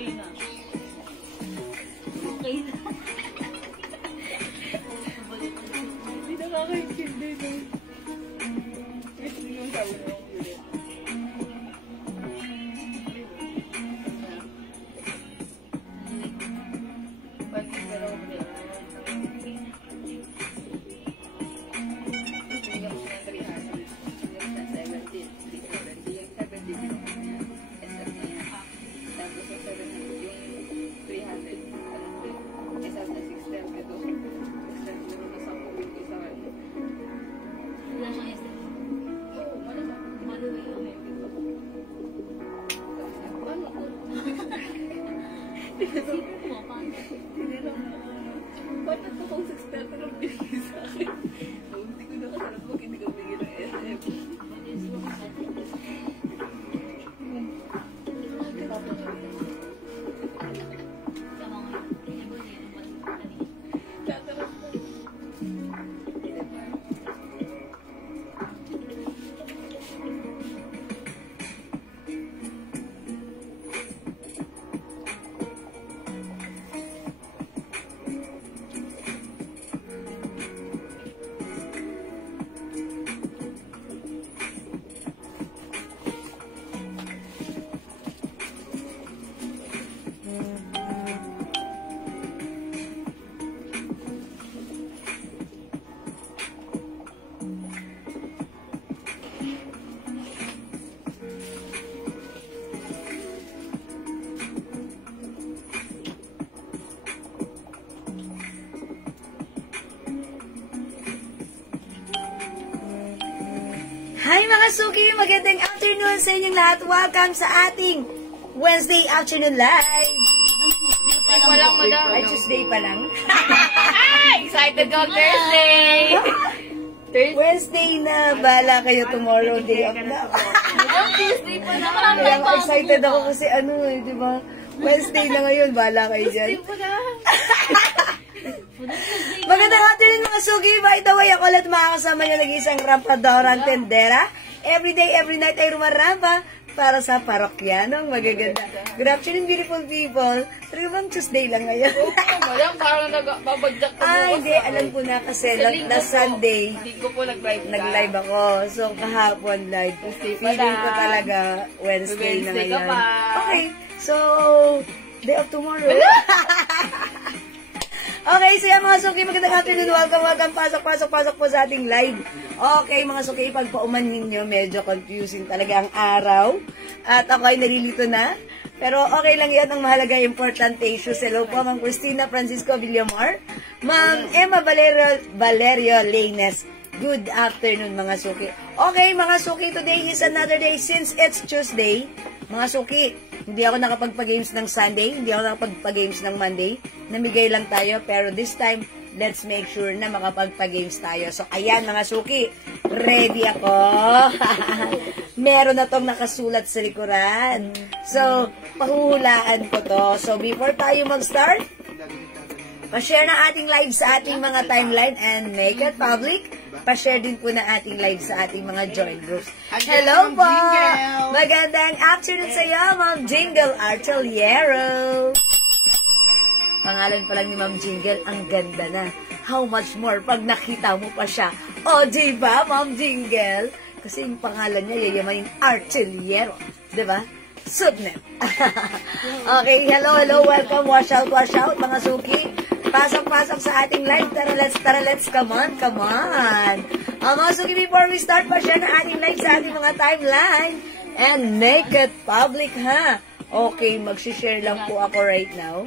Okay na. Okay na. Hindi nakakaintindi, no? Gusto yung sabi mo ulit. Ba't ito kung 630 lang binigay sa akin? Hindi ko nakasalat mo, hindi ko bigay ng SM. Hi mga suki! Magandang afternoon sa inyong lahat. Welcome sa ating Wednesday afternoon live. Walang madam. Ay, Tuesday pa lang. Excited ako Thursday! Wednesday na. Bala kayo tomorrow, day off na. Tuesday pa na. Kaya excited ako kasi ano eh, di ba? Wednesday na ngayon, bala kayo dyan. Magandang afternoon mga sugi. By the way, ako ulit makakasama niyo nag-isang rampadorang tendera. Every day, every night ay rumarampa para sa parokyanong magaganda. Good afternoon, beautiful people. Pero bang Tuesday lang ngayon? Madam, parang nagbabagdak ko. Hindi. Alam ko na kasi last Sunday, Hindi ko po nag-live ka. nag-live ako. So, kahapon live. Feeling ko talaga Wednesday na Wednesday ka ngayon. pa. Okay. So, day of tomorrow. Okay, so yan mga suki, magandang afternoon. Welcome. Pasok po sa ating live. Okay, mga suki, pagpauman ninyo, medyo confusing talaga ang araw. At ako ay nalilito na. Pero okay lang yan, ang mahalaga, importante issues. Hello po, Ma'am Christina Francisco Villamar. Ma'am Emma Valerio Laines. Good afternoon, mga suki. Okay, mga suki, today is another day since it's Tuesday. Mga suki, hindi ako nakapagpa-games ng Sunday, hindi ako nakapagpa-games ng Monday. Namigay lang tayo, pero this time, let's make sure na makapagpa-games tayo. So, ayan mga suki, ready ako. Meron na tong nakasulat sa likuran. So, pahuhulaan ko to. So, before tayo mag-start, pa-share na ating live sa ating mga timeline and make it public. Pa-share din po na ating live sa ating mga join groups. Hello po! Magandang afternoon sa iyo, Ma'am Jingle Artillero. Pangalan pa lang ni Ma'am Jingle, ang ganda na. How much more pag nakita mo pa siya. O, diba, Ma'am Jingle? Kasi yung pangalan niya, yayamanin Artillero. Diba? Subnet. Okay, hello, welcome. Wash out, mga suki. Pasok sa ating live. Tara, let's. Come on. Mga suki, before we start, pa-share na ating live sa ating mga timeline. And make it public, ha? Okay, mag-share lang po ako right now.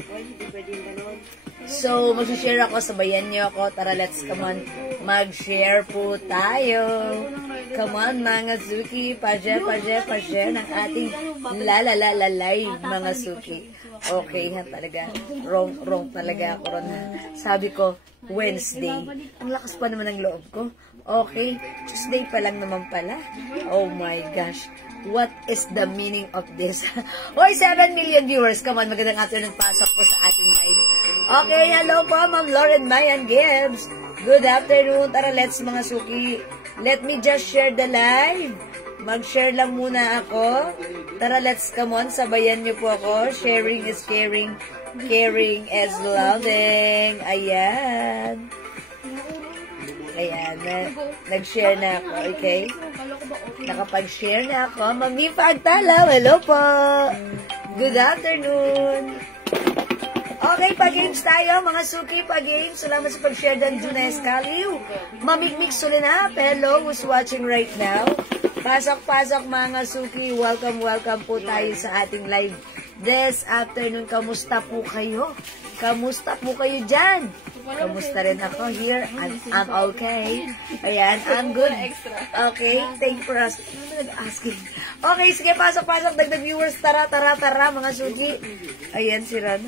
So, mag-share ako, sabayan niyo ako. Tara, come on. Mag-share po tayo. Come on, mga suki. Pa-share ng ating live, mga suki. Okay, ha, talaga. Wrong talaga ako ron. Sabi ko, Wednesday. Ang lakas pa naman ng loob ko. Okay, Tuesday pa lang naman pala. Oh my gosh. What is the meaning of this? Or 7 million viewers. Come on, magandang afternoon. Pasok po sa ating live. Okay, hello po, Ma'am Lauren Mayan Gibbs. Good afternoon. Tara, let's mga suki. Let me just share the live. Mag-share lang muna ako. Tara, let's come on. Sabayan niyo po ako. Sharing is caring. Caring is loving. Ayan. Ayan. Nag-share na ako. Okay? Nakapag-share na ako. Mami Pagtalaw. Hello po. Good afternoon. Okay, pag-games tayo, mga suki, pag-games. Salamat sa pag-share dan Juna Escaliw. Mamigmig Sulinap, hello, who's watching right now. Pasok-pasok mga suki, welcome po tayo sa ating live this afternoon. Kamusta po kayo? Kamusta po kayo dyan? Kamusta rin ako here? I'm okay. Ayan, I'm good. Okay, thank you for asking. Okay, sige, pasok-pasok, dagdag viewers. Tara, mga suki. Ayan, si Rano.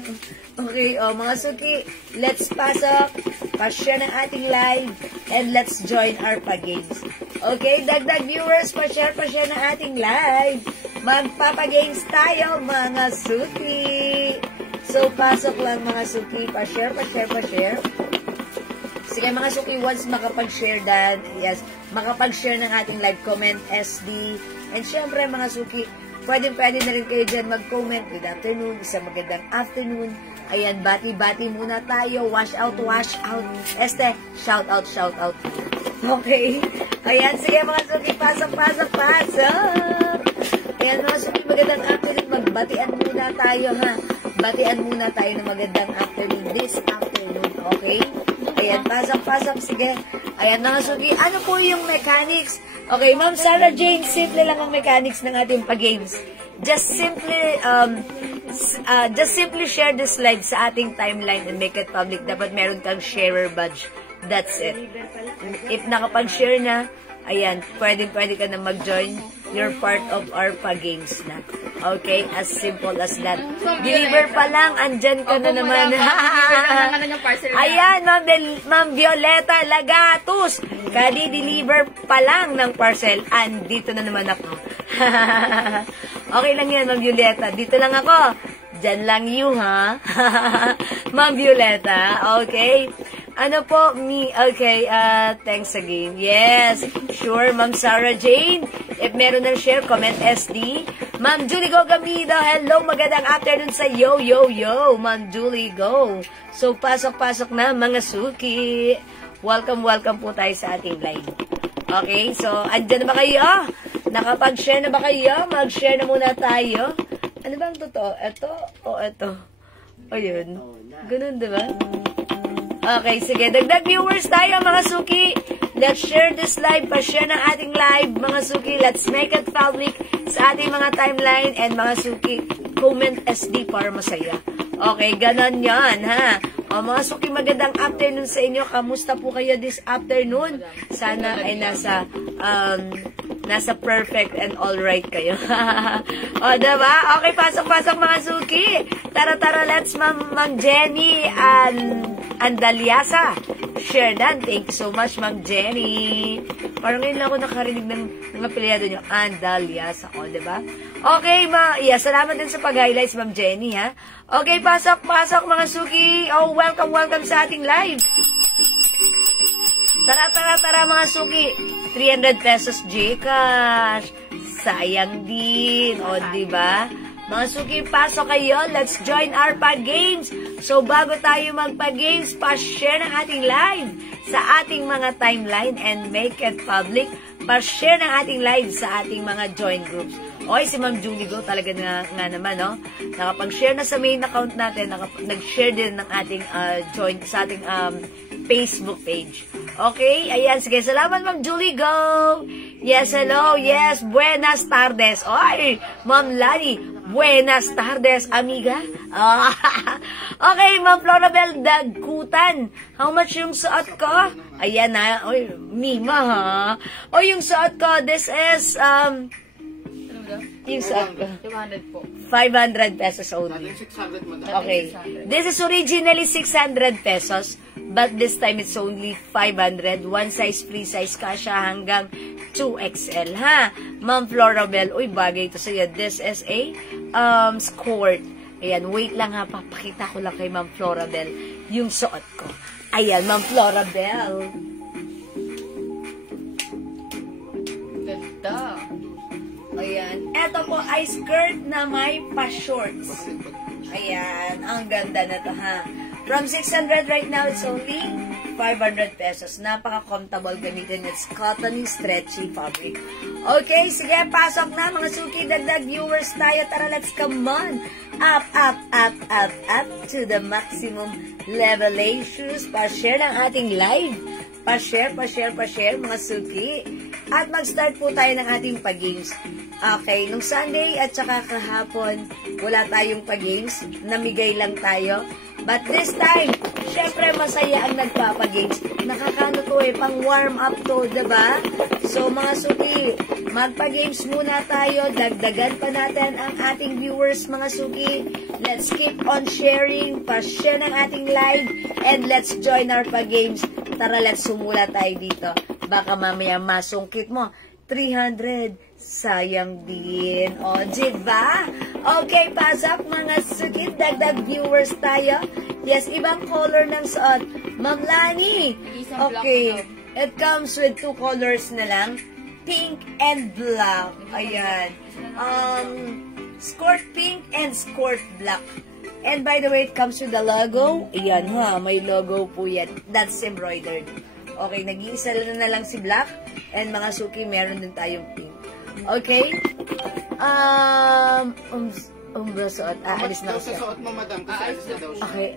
Okay, mga suki, let's pasok, pa-share ng ating live, and let's join our pag-games. Okay, dagdag viewers, pa-share ng ating live. Magpapagames tayo, mga suki. So, pasok lang, mga suki, pa-share. Sige, mga suki, once makapag-share dan, yes, makapag-share ng ating live, comment, SD, and syempre, mga suki, pwede na rin kayo dyan mag-comment. Good afternoon, isang magandang afternoon. Ayan, bati-bati muna tayo. Wash out. Shout out. Okay. Ayan, sige mga suki, pasok. Ayan, mga suki, magandang afternoon. Magbatian muna tayo, ha? Batian muna tayo ng magandang afternoon. This afternoon, okay? Ayan, pasok. Sige. Ayan, mga suki, ano po yung mechanics? Okay, Ma'am Sarah Jane, simple lang ang mechanics ng ating pag-games. Just simply share this live sa ating timeline and make it public. Dapat meron kang sharer badge. That's it. If nakapag-share na, ayan, pwede ka na mag-join. You're part of our pag-games na. Okay? As simple as that. Deliver pa lang, andyan ka na naman. Ayan, Ma'am Violeta Lagatus. Kadi-deliver pa lang ng parcel. Andito na naman ako. Okay lang yan, Ma'am Violeta. Dito lang ako. Diyan lang you, ha? Ma'am Violeta. Okay. Ano po, okay, thanks again. Yes, sure, Ma'am Sarah Jane. If meron na share, comment SD. Ma'am Julie Go Gamido, hello, magandang afternoon sa yo. Ma'am Julie Go. So, pasok na, mga suki. Welcome po tayo sa ating live. Okay, so, andyan na ba kayo? Nakapag-share na ba kayo? Mag-share na muna tayo. Ano ba ang totoo? Ito o ito? O yun. Ganun, diba? Okay, sige. Dagdag viewers tayo, mga suki. Let's share this live. Pa-share ng ating live, mga suki. Let's make it public sa ating mga timeline. And mga suki, comment SD para masaya. Okay, ganon yan, ha? O, mga suki, magandang afternoon sa inyo. Kamusta po kayo this afternoon? Sana ay nasa perfect and alright kayo. O, diba? Okay, pasok mga suki. Tara, let's, Ma'am Jenny Andaliasa. Share dan. Thank you so much, Ma'am Jenny. Parang ngayon lang ako nakarinig ng mga pilyado nyo. Andaliasa. O, diba? Okay, salamat din sa pag-highlights, Ma'am Jenny, ha? Okay, pasok mga suki. Oh, welcome sa ating live. Tara, mga suki. 300 pesos Gcash. Sayang din. O, diba? Mga suki, pasok kayo. Let's join our pag-games. So, bago tayo magpag-games, pa-share ng ating live sa ating mga timeline and make it public. Pa-share ng ating live sa ating mga join groups. Okay, si Ma'am Julie Go talaga nga naman, no? Nakapag-share na sa main account natin, nag-share din ng ating join sa ating Facebook page. Okay? Ayan, sige. Salamat, Ma'am Julie Go! Yes, hello. Yes, buenas tardes. Oy, Ma'am Lani, buenas tardes, amiga. Okay, Ma'am Florabel Dagkutan. How much yung suot ko? Ayan na. Oy, Mima, ha? O, yung suot ko, this is, yung suot ko. 200 po. 500 pesos only. Okay. This is originally 600 pesos, but this time it's only 500. One size, free size ka siya hanggang 2XL, ha? Ma'am Florabel, uy, bagay ito sa'yo. This is a skirt. Ayan, wait lang ha, papakita ko lang kay Ma'am Florabel yung suot ko. Ayan, Ma'am Florabel. Ganda. Ayan. Ito po ay skirt na may pa-shorts. Ayan. Ang ganda na to, ha? From 600 right now, it's only 500 pesos. Napaka-comfortable gamitin. It's cottony, stretchy fabric. Okay, sige, pasok na mga suki, dagdag viewers tayo. Tara, let's come on. Up, up, up, up, up to the maximum level issues. Pa-share ng ating live. Pa-share, pa-share, pa-share mga suki. At mag-start po tayo ng ating pag-games. Okay, nung Sunday at saka kahapon, wala tayong pag-games. Namigay lang tayo. But this time, syempre masaya ang nagpapagames. Nakakano to pang warm up to, diba? So mga suki, magpa-games muna tayo. Dagdagan pa natin ang ating viewers, mga suki. Let's keep on sharing, pa-share ng ating live, and let's join our pag-games. Tara, let's sumula tayo dito. Baka mamaya masungkit mo. 300, sayang din. O, diba? Okay, pasok mga suki. Dagdag viewers tayo. Yes, ibang color ng suot. Ma'am Lani. Okay, it comes with 2 colors na lang. Pink and black. Ayan. Skirt pink and skirt black. And by the way, it comes with the logo. Ayan ha, may logo po yan. That's embroidered. Okay, nag-iisa na lang si black. And mga suki, meron din tayong pink. Okay? Suot. Alis na ako siya. Suot mo, madam, kasi alis na daw siya. Okay.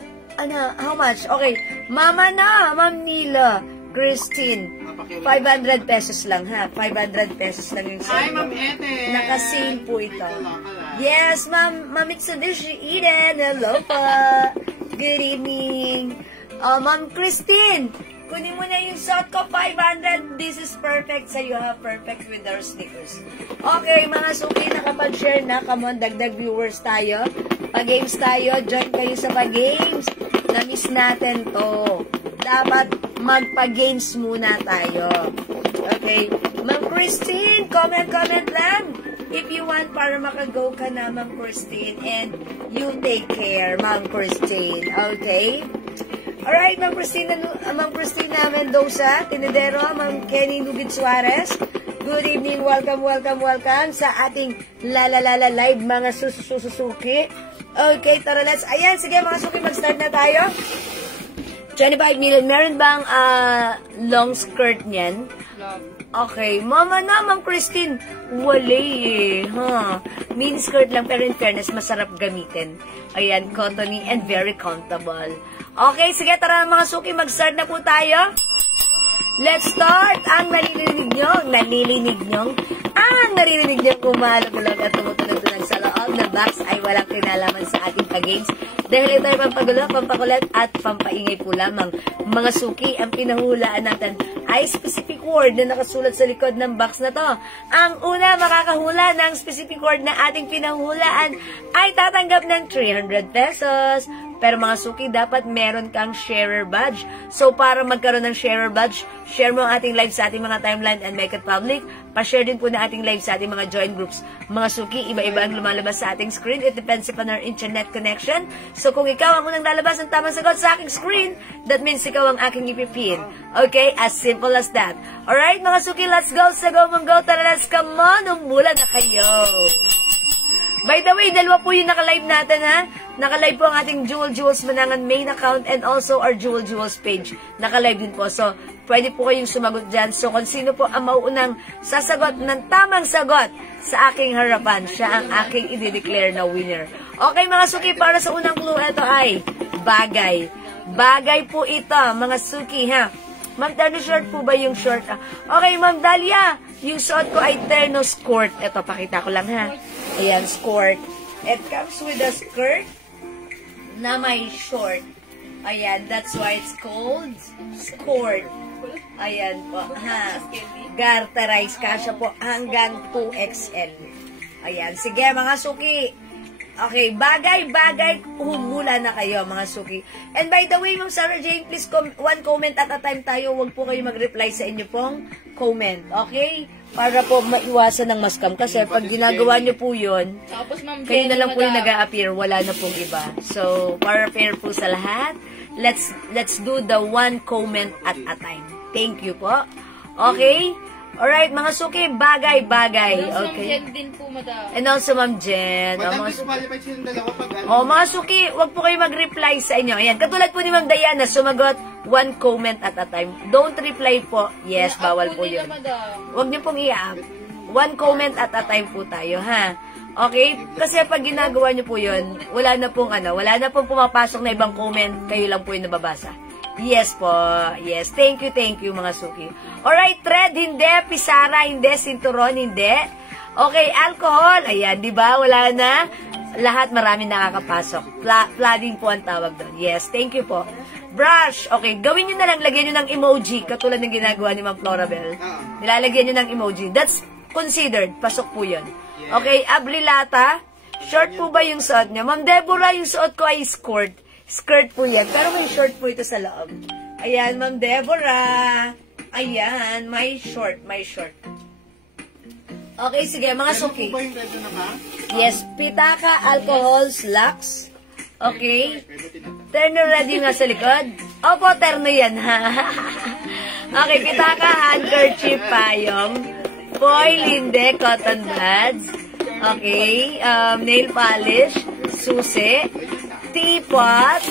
Ano, how much? Okay. Mama na, Ma'am Nila. Christine. 500 pesos lang, ha? 500 pesos lang yung Hi, sale. Ma'am Eden. Naka-sale po ito. May Yes, Ma'am Mitsubishi Eden. Hello po. Good evening. Ma'am Christine, kunin mo na yung suot ko, 500. This is perfect sa'yo, ha? Perfect with our sneakers. Okay, mga suki, nakapag-share na. Come on, dagdag viewers tayo. Pag-games tayo. Join kayo sa pag-games. Na-miss natin to. Dapat magpa-games muna tayo. Okay? Ma'am Christine, comment lang. If you want, para makago ka na, Ma'am Christine. And you take care, Ma'am Christine. Okay? Alright, Ma'am Christina Mendoza, Tinedero, Ma'am Kenny Lugit Suarez. Good evening, welcome sa ating lalalala live, mga susuki. Okay, tara, let's, ayan, sige mga suki, mag-start na tayo. 25 million, meron bang long skirt niyan? Okay, mama na, Ma'am Christine. Wala ha? Mini skirt lang, pero in fairness, masarap gamitin. Ayan, cottony and very comfortable. Okay, sige, tara mga suki, mag-start na po tayo. Let's start! Ang naririnig nyo kumalagulog at tumutulog-tulog sa loob ng box ay walang kinalaman sa ating pag-games. Dahil ito ay pampagulo, pampakulat at pampaingay po lamang. Mga suki, ang pinahulaan natin ay specific word na nakasulat sa likod ng box na to. Ang una makakahula ng specific word na ating pinahulaan ay tatanggap ng 300 pesos. Pero mga suki, dapat meron kang sharer badge. So, para magkaroon ng sharer badge, share mo ang ating live sa ating mga timeline and make it public. Pa-share din po na ating live sa ating mga join groups. Mga suki, iba-iba ang lumalabas sa ating screen. It depends upon our internet connection. So, kung ikaw ang unang lalabas ng tamang sagot sa aking screen, that means ikaw ang aking ipipin. Okay? As simple as that. Alright, mga suki, let's go sa go mong go. Tara, let's come on. Umula na kayo. By the way, dalawa po yung naka-live natin, ha? Naka-live po ang ating Jewel Jewels Manangan main account and also our Jewel Jewels page. Naka-live din po. So, pwede po kayong sumagot dyan. So, kung sino po ang mauunang sasagot ng tamang sagot sa aking harapan, siya ang aking i-declare na winner. Okay, mga suki, para sa unang clue, ito ay bagay. Bagay po ito, mga suki, ha? Ma'am, terno short po ba yung short? Okay, Ma'am Dalia, yung suot ko ay terno skirt. Ito, pakita ko lang, ha? Ayan, skirt. It comes with a skirt na may short. Ayan, that's why it's called skirt. Ayan po, ha? Garterize, kasya po hanggang 2XL. Ayan, sige mga suki. Okay, bagay, humula na kayo mga suki. And by the way, Ma'am Sarah Jane, please one comment at a time tayo. Huwag po kayo mag-reply sa inyo pong comment. Okay? Para po maiwasan ng maskam. Kasi pag ginagawa nyo po yun, kayo na lang po yung nag-a-appear. Wala na pong iba. So, para fair po sa lahat, let's do the one comment at a time. Thank you po. Okay? Alright, mga suki, bagay-bagay. Yung Okay. Jen din po, madam. And also, Ma'am Jen. Madam, mga disqualified silang dalawa pag ano. Oh, mga suki, wag po kayo mag-reply sa inyo. Ayan, katulad po ni Ma'am Diana, sumagot one comment at a time. Don't reply po. Yes, bawal po nila, yun. madam. Wag niyo pong i-up. One comment at a time po tayo, ha? Okay? Kasi pag ginagawa niyo po yun, wala na pong pumapasok na ibang comment, kayo lang po yung nababasa. Yes po. Yes. Thank you, mga suki. Alright, thread, hindi. Pisara, hindi. Sinturon, hindi. Okay, alcohol. Ayan, di ba? Wala na. Lahat marami nakakapasok. Flooding po ang tawag doon. Yes, thank you po. Brush. Okay, gawin nyo na lang, lagyan nyo ng emoji, katulad ng ginagawa ni Ma'am Florabel. Nilalagyan nyo ng emoji. That's considered. Pasok po yun. Okay, abrilata. Short po ba yung suot nyo? Ma'am Deborah, yung suot ko ay skirt. Skirt po yan. Pero may short po ito sa loob. Ayan, Ma'am Deborah. Ayan, may short. Okay, sige, mga suki. Ano po ba yung redo na ba? Yes, pitaka, alcohol, slacks. Okay. Terno ready nga sa likod. Opo, terno yan, ha? Okay, pitaka, handkerchief, payong. Foil, hindi, cotton buds. Okay, nail polish, susi, teapot.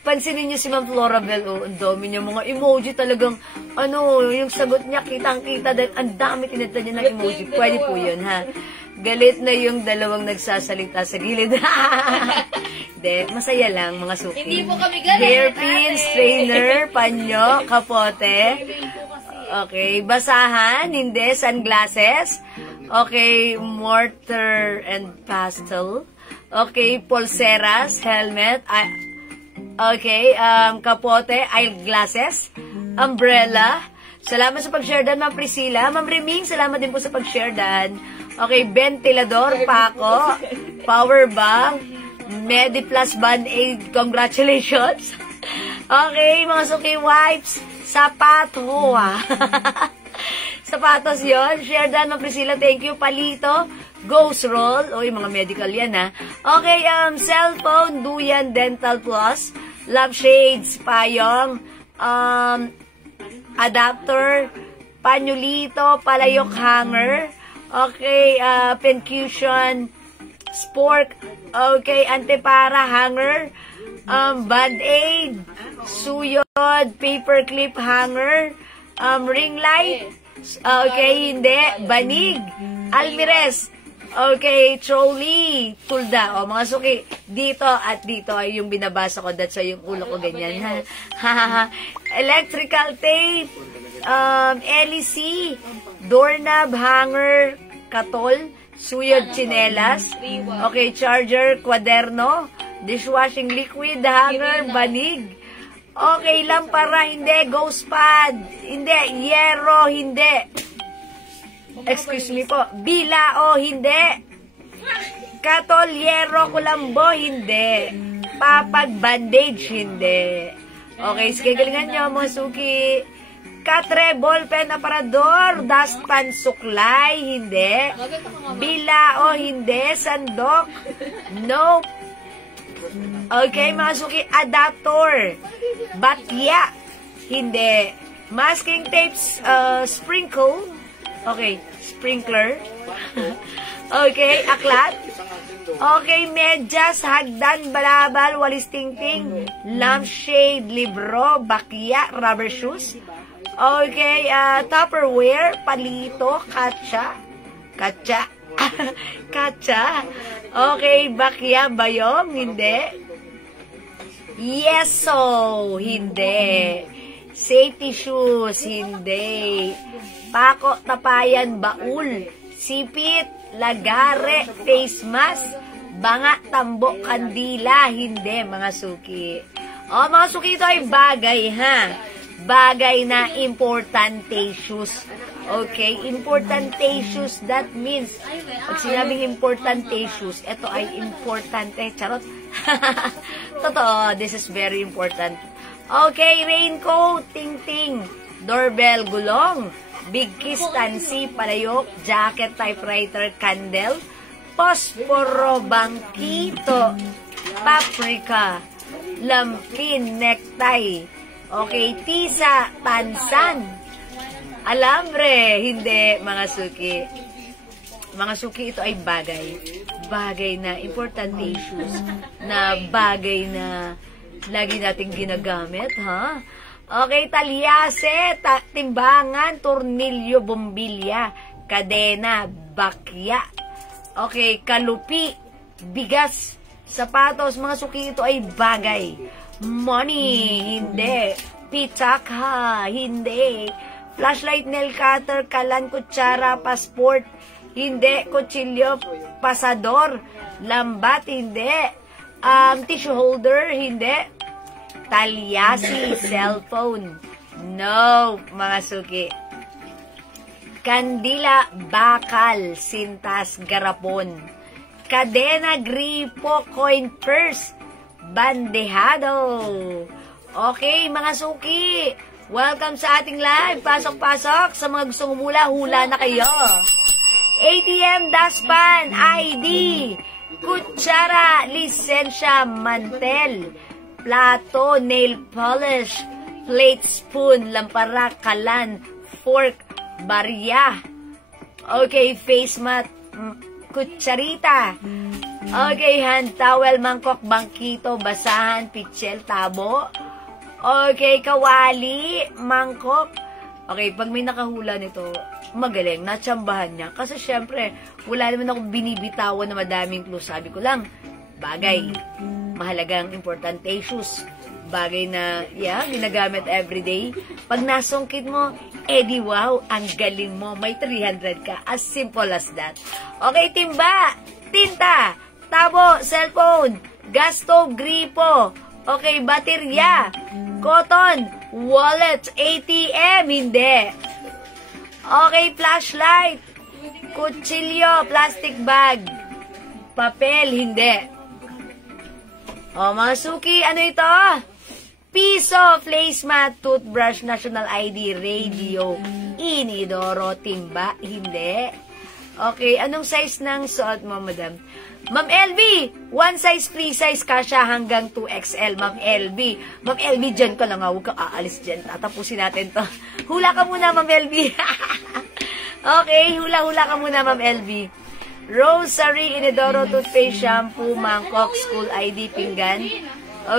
Pansinin niyo si Ma'am Florabel, oh, ang dami niya mga emoji talagang, yung sagot niya, kitang-kita dahil ang dami tinatad niya ng emoji. Pwede po yun, ha? Galit na yung dalawang nagsasalita sa gilid. Hindi, masaya lang, mga suki. Hindi po kami galit. Hairpin, strainer, panyo, kapote. Okay, basahan, hindi, sunglasses. Okay, mortar and pastel. Okay, pulseras, helmet. Okay, kapote, eyeglasses, umbrella. Salamat sa pag-share dan, Ma'am Priscilla. Ma'am Reming, salamat din po sa pag-share dan. Okay, ventilador, pako, power bank, Mediplus Band-Aid, congratulations. Okay, mga suki wipes, sapato, sapatos yon. Share dan, Ma'am Priscilla, thank you. Palito, ghost roll, o yung mga medical yan, ha. Okay, cellphone, Duyan Dental Plus, lampshades, payong, adapter, panyulito, palayok hanger, okay, pencution, spork, okay, antepara hanger, band-aid, suyod, paperclip hanger, ring light, okay, hindi, banig, almires, okay, trolley, tulda. O, mga suki, dito at dito ay yung binabasa ko. That's why yung ulo ko ganyan. Electrical tape, LEC, doorknob, hanger, katol, suyod, chinelas. Okay, charger, kwaderno, dishwashing liquid, hanger, banig. Okay, lampara, hindi, ghost pad, hindi, yero, hindi. Excuse me po. Bilao, hindi. Katolyero, kulambo, hindi. Papag bandage, hindi. Okay, sige, galingan nyo, mga suki. Katre, ballpen, aparador, dustpan, suklay, hindi. Bilao, hindi. Sandok, nope. Okay, mga suki, adapter, batya, hindi. Masking tapes, sprinkle, okay, sprinkler. Okay, aklat. Okay, medyas, hagdan, balabal, walis tingting, lampshade, libro, bakya, rubber shoes. Okay, Tupperware, palito, katsa. Katsa. Okay, bakya, bayong, hindi. Yeso, hindi. Safety shoes, hindi. Pako, tapayan, baul, sipit, lagare, face mask, banga, tambok, kandila, hindi, mga suki. O, mga suki, ito ay bagay, ha? Bagay na importante shoes. Okay, importante shoes, that means, pag sinabing importante shoes, ito ay importante, charot. Totoo, this is very important. Okay, raincoat, ting-ting, doorbell, gulong, big kiss, tansi, palayok, jacket, typewriter, candle, posporo, bangkito, paprika, lampin, necktie, okay, tisa, tansan, Alambre, hindi, mga suki. Mga suki, ito ay bagay. Bagay na important issues. Na bagay na lagi nating ginagamit, ha? Okay, talyase, timbangan, tornilyo, bombilya, kadena, bakya. Okay, kalupi, bigas, sapatos, mga suki, ito ay bagay. Money, hindi. Pitaka, hindi. Flashlight, nail cutter, kalan, kutsara, passport, hindi. Kutsilyo, pasador, lambat, hindi. Tissue holder, hindi. Talyasi, cellphone, no, mga suki. Kandila, bakal, sintas, garapon. Kadena, gripo, coin purse, bandehado. Okay, mga suki, welcome sa ating live. Pasok-pasok. Sa mga gustong humula, hula na kayo. ATM, daspan, ID, kutsara, lisensya, mantel, plato, nail polish, plate, spoon, lampara, kalan, fork, barya. Okay, face mat, kutsarita. Okay, hand towel, mangkok, bangkito, basahan, pitchel, tabo. Okay, kawali, mangkok. Okay, pag may nakahula nito, magaling, natsambahan niya. Kasi syempre, wala naman akong binibitawan na madaming clue. Sabi ko lang, bagay. Mahalagang important issues. Bagay na, ginagamit everyday. Pag nasungkit mo, edi wow, ang galing mo. May 300 ka. As simple as that. Okay, timba, tinta, tabo, cellphone, gas stove, gripo. Okay, baterya, cotton, wallet, ATM, hindi. Okay, flashlight, kutsilyo, plastic bag, papel, hindi. O, mga suki, ano ito? Piso, placemat, toothbrush, national ID, radio, inidoro, timba, hindi. Okay, anong size ng suot mo, madam? Ma'am LB, one size, free size, kasya hanggang 2XL, Ma'am LB. Ma'am LB, dyan ka lang, huwag kang aalis dyan. Tatapusin natin to. Hula ka muna, Ma'am LB. Okay, hula-hula ka muna, Ma'am LB. Rosary, inidoro, toothpaste, shampoo, mangkok, school ID, pinggan.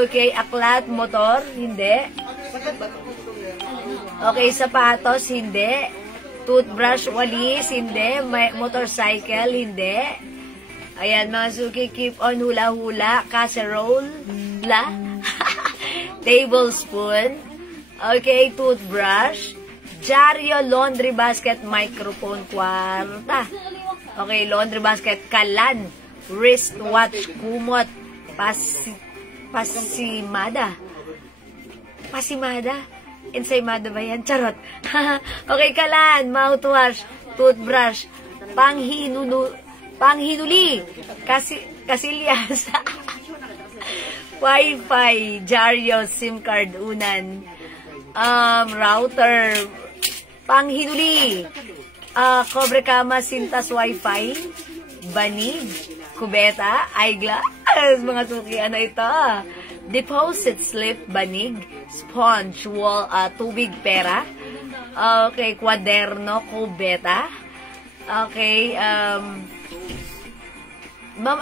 Okay, aklat, motor, hindi. Okay, sapatos, hindi. Toothbrush, walis, hindi. Motorcycle, hindi. Ayan, mga suki, keep on hula-hula, casserole, tablespoon. Okay, toothbrush. Dyaryo, laundry basket, microphone, kwarta. Okay, laundry basket, kalan, wristwatch, kumot, pasimada. Pasimada? Ensaymada ba yan? Charot. Okay, kalan, mouthwash, toothbrush, panghinuli, kasilyas, Wi-Fi, dyaryo, SIM card, unan, router, panghinuli, cobre kama, sintas, Wi-Fi, banig, kubeta, eyeglass, mga suki, ano ito? Deposit slip, banig, sponge, wall, tubig, pera, okay, kwaderno, kubeta, okay, Ma'am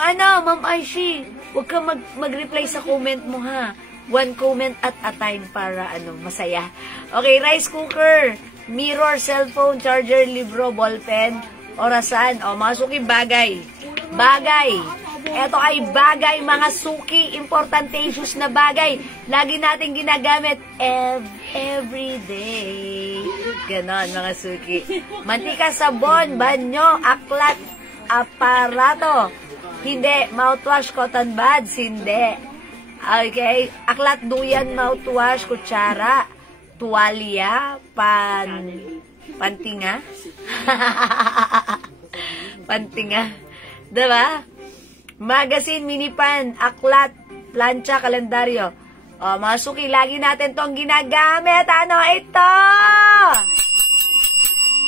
Aishi, huwag ka mag-reply sa comment mo, ha? One comment at a time para, masaya. Okay, rice cooker, mirror, cellphone, charger, libro, ballpen, orasan. O, mga suki, bagay. Bagay. Ito ay bagay, mga suki, importante issues na bagay. Lagi natin ginagamit every day. Ganon, mga suki. Mantika, sabon, banyo, aklat, aparato. Hindi. Mouthwash, cotton buds, hindi. Okay. Aklat, duyan, mouthwash, kutsara, tuwalya, pantinga. Pantinga. Diba? Magazine, minipan, aklat, plancha, kalendaryo. O, mga suki, lagi natin tong ginagamit. Ano ito?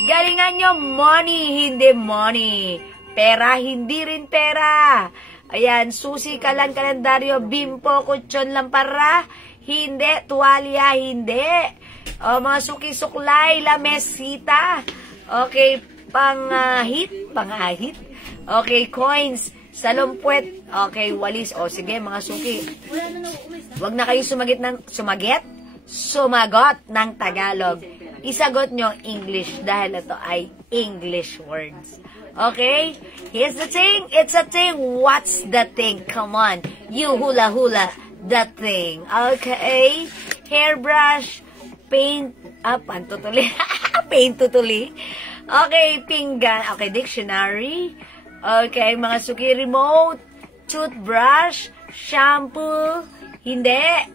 Galingan nyo, money, hindi money. Pera, hindi rin pera. Ayan, susi, kalan, kalendaryo, bimpo, kutsyon, lampara, hindi. Tuwalya, hindi. O, mga suki, suklay, lamesita. Okay, pangahit. Okay, coins, salumpwet. Okay, walis. O, sige, mga suki. Huwag na kayo sumagot ng Tagalog. Isagot nyo English dahil ito ay English words. Okay? Here's the thing. It's a thing. What's the thing? Come on. You hula-hula. The thing. Okay? Hairbrush. Paint. Pantutuli. Paint tutuli. Okay, pinggan. Okay, dictionary. Okay, mga suki, remote. Toothbrush. Shampoo. Hindi.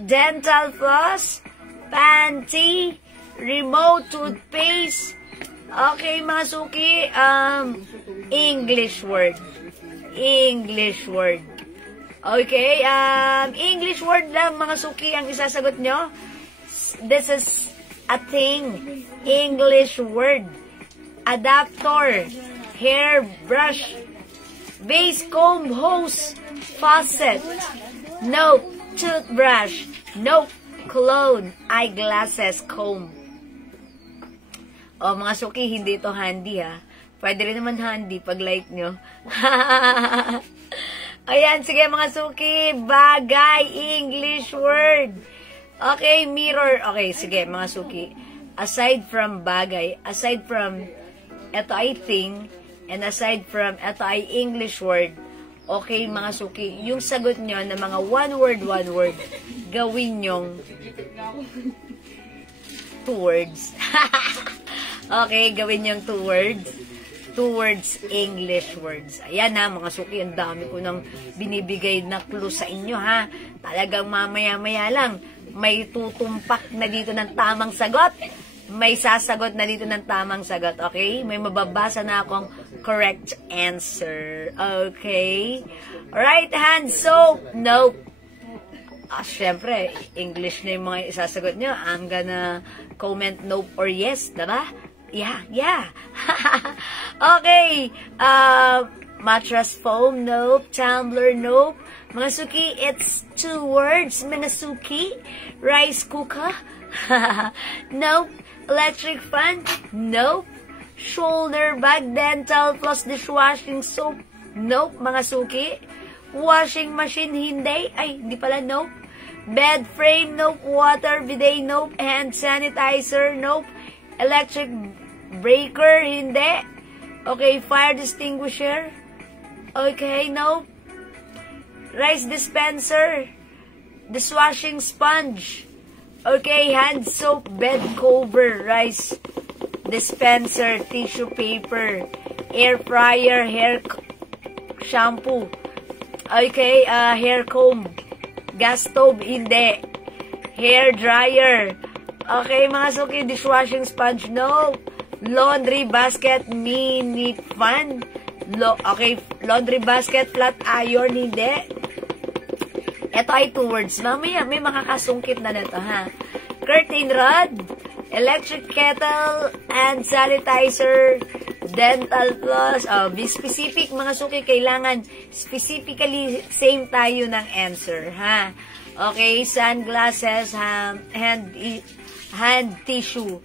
Dental floss. Panty. Remote toothpaste. Okay, mga suki, English word. English word. Okay, English word lang, mga suki, ang isasagot nyo. This is a thing. English word. Adapter. Hairbrush. Base comb, hose. Faucet. Nope. Toothbrush. Nope. Cologne. Eyeglasses. Comb. O, mga suki, hindi ito handy, ha? Pwede rin naman handy pag like nyo. Ayan, sige, mga suki. Bagay. English word. Okay, mirror. Okay, sige, mga suki. Aside from bagay, aside from ito ay thing, and aside from ito ay English word, okay, mga suki, yung sagot nyo na mga one word, gawin nyong 2 words. Okay, gawin yung 2 words. 2 words, English words. Ayan ha, mga suki, ang dami ko nang binibigay na clue sa inyo ha. Talagang mamaya-maya lang, may tutumpak na dito ng tamang sagot. May sasagot na dito ng tamang sagot, okay? May mababasa na akong correct answer. Okay? Right hand soap. Nope. Syempre, English na yung mga isasagot nyo. I'm gonna comment nope or yes, diba? Yeah. Okay. Mattress foam, nope. Tumbler, nope. Mga suki, it's 2 words. Minasuki. Rice cooker. Nope. Electric fan, nope. Shoulder bag, dental floss, dishwashing soap, nope, mga suki. Washing machine, hindi. Ay, hindi pala, nope. Bed frame, nope. Water bidet, nope. Hand sanitizer, nope. Electric breaker, hindi. Okay, fire extinguisher. Okay, nope. Rice dispenser. Dishwashing sponge. Okay, hand soap, bed cover, rice dispenser, tissue paper, air fryer, hair shampoo. Okay, hair comb, gas stove, hindi. Hair dryer. Okay, mga suki, dishwashing sponge, no. Laundry basket, mini fan. Okay, laundry basket, flat iron, hindi. Ito ay 2 words. Mamaya, may makakasungkit na nito, ha? Curtain rod, electric kettle, and sanitizer, dental floss. Be specific, mga suki. Kailangan specifically same tayo ng answer, ha? Okay, sunglasses, hand tissue,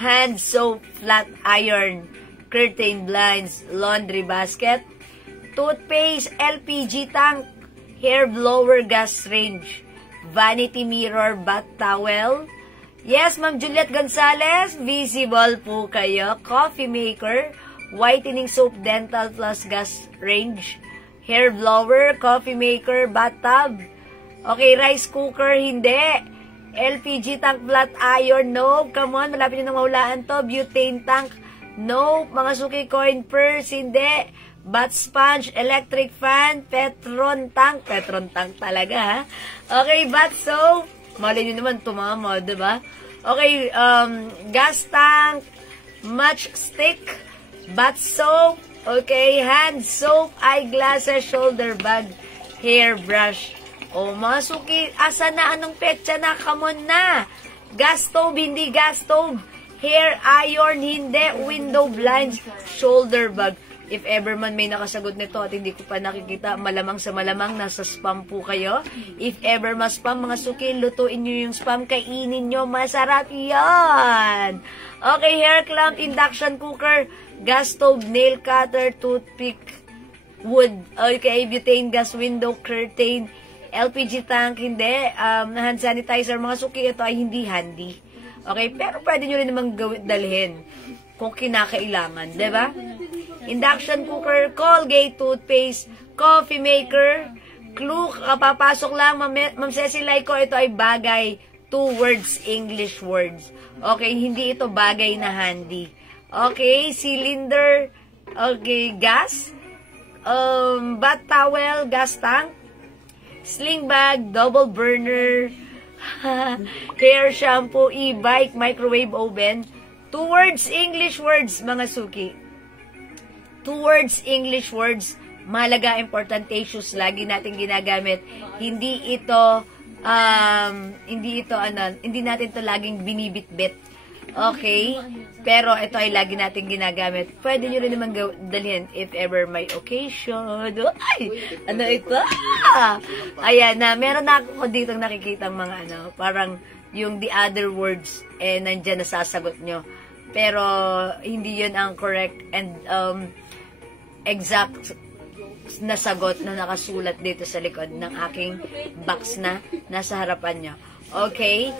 hand soap, flat iron, curtain blinds, laundry basket, toothpaste, LPG tank, hair blower, gas range, vanity mirror, bath towel. Yes, Ma'am Juliet Gonzalez, visible po kayo. Coffee maker, whitening soap, dental floss, gas range, hair blower, coffee maker, bathtub. Okay, rice cooker, hindi. LPG tank, flat iron, no. Come on, malapit nyo nang mahulaan to. Butane tank, no. Mga suki, coin purse, hindi. Bath sponge, electric fan, Petron tank talaga, ha? Okay, bath soap. Mali nyo naman, tumama, diba? Okay, gas tank, matchstick, bath soap, okay, hand soap, eyeglasses, shoulder bag, hairbrush. O, mga suki, asa na, anong petsa na? Come on na. Gas stove, hindi gas stove. Hair iron, hindi. Window blinds, shoulder bag. If ever man may nakasagot nito at hindi ko pa nakikita, malamang sa malamang nasa spam po kayo. If ever mas spam, mga suki, lutuin nyo yung spam, kainin nyo, masarap yan. Okay, hair clamp, induction cooker, gas stove, nail cutter, toothpick, wood, okay, butane gas, window curtain, LPG tank, hindi, hand sanitizer, mga suki, ito ay hindi handy. Okay, pero pwede nyo rin namang dalhin kung kinakailangan, diba? Induction cooker, Colgate toothpaste, coffee maker, clue, kapapasok lang, Ma'am Cecilay ko, ito ay bagay, 2 words, English words. Okay, hindi ito bagay na handy. Okay, cylinder, okay, gas, bath towel, gas tank, sling bag, double burner, hair shampoo, e-bike, microwave oven, 2 words, English words, mga suki. 2 words, English words, mahalaga, important issues, lagi natin ginagamit. Hindi natin to laging binibitbit. Okay? Pero ito ay lagi natin ginagamit. Pwede nyo rin naman dalhin if ever may occasion. Ay! Ano ito? Ayan na, meron na ako dito nakikita mga parang yung the other words, nandyan nasasagot nyo. Pero, hindi yun ang correct and exact na sagot na nakasulat dito sa likod ng aking box na nasa harapan nyo. Okay?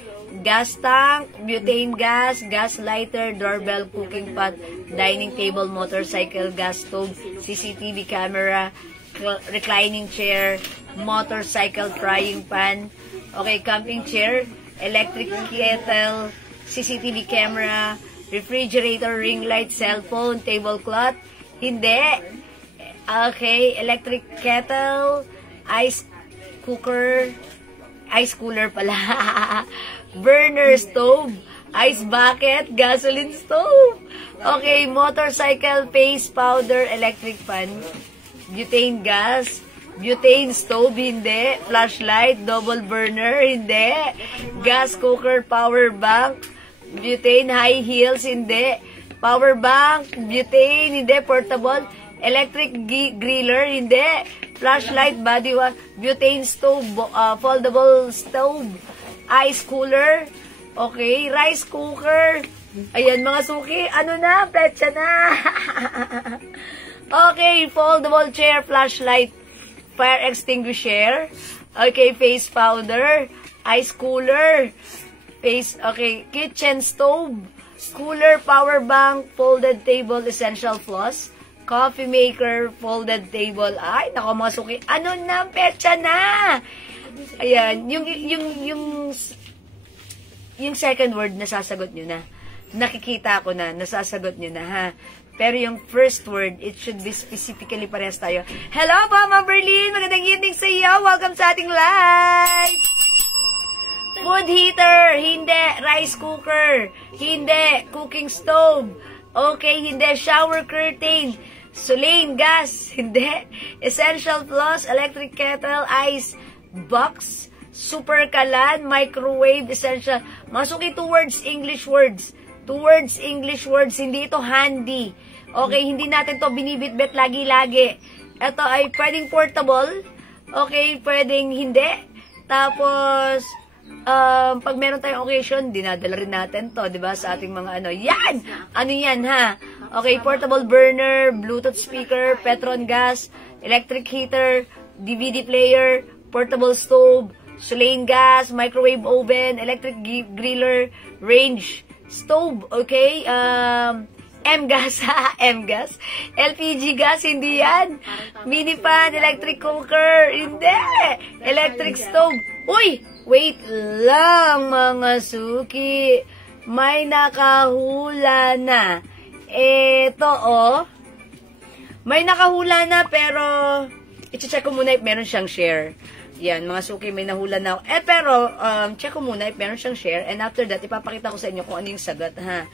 Gas tank, butane gas, gas lighter, doorbell, cooking pot, dining table, motorcycle, gas stove, CCTV camera, reclining chair, motorcycle, frying pan, okay, camping chair, electric kettle, CCTV camera, refrigerator, ring light, cellphone, tablecloth, hindi. Okay, electric kettle, ice cooker, ice cooler pala, burner stove, ice bucket, gasoline stove. Okay, motorcycle, face powder, electric fan, butane gas, butane stove, hindi. Flashlight, double burner, hindi. Gas cooker, power bank, butane high heels, hindi. Power bank, butane, hindi. Portable, electric griller, hindi. Flashlight, body wash, butane stove, foldable stove, ice cooler, okay, rice cooker. Ayan, mga suki, ano na, petsa na. Okay, foldable chair, flashlight, fire extinguisher, okay, face powder, ice cooler, okay, kitchen stove, cooler, power bank, folded table, essential floss, coffee maker, folded table. Ay, nako mga suki, ano na, petsa na. Ayan, yung second word, nasasagot nyo na. Nakikita ko na, nasasagot nyo na, ha. Pero yung first word, it should be specifically parehas tayo. Hello po, Ma'am Berlin! Magandang evening sa iyo! Welcome sa ating live! Food heater, hindi. Rice cooker, hindi. Cooking stove, okay, hindi. Shower curtain, Solane gas, hindi. Essential floss, electric kettle, ice box, super kalan, microwave, essential. Masuki 2 words, English words. 2 words, English words. Hindi ito handy. Okay, hindi natin to binibitbit lagi-lagi. Ito ay pwedeng portable. Okay, pwedeng hindi. Tapos, pag meron tayong occasion, dinadala rin natin to, diba, sa ating mga Yan! Ano yan, ha? Okay, portable burner, Bluetooth speaker, Petron gas, electric heater, DVD player, portable stove, Solane gas, microwave oven, electric griller, range stove, okay? M-gas, M-gas. LPG gas, hindi yan. Mini pan, electric cooker, hindi. Electric stove. Uy! Wait lang, mga suki. May nakahula na. Eto, oh. May nakahula na, pero i-check ko muna if meron siyang share. Yan, mga suki, may nahula na. Pero, check ko muna if meron siyang share. And after that, ipapakita ko sa inyo kung ano yung sagot, ha.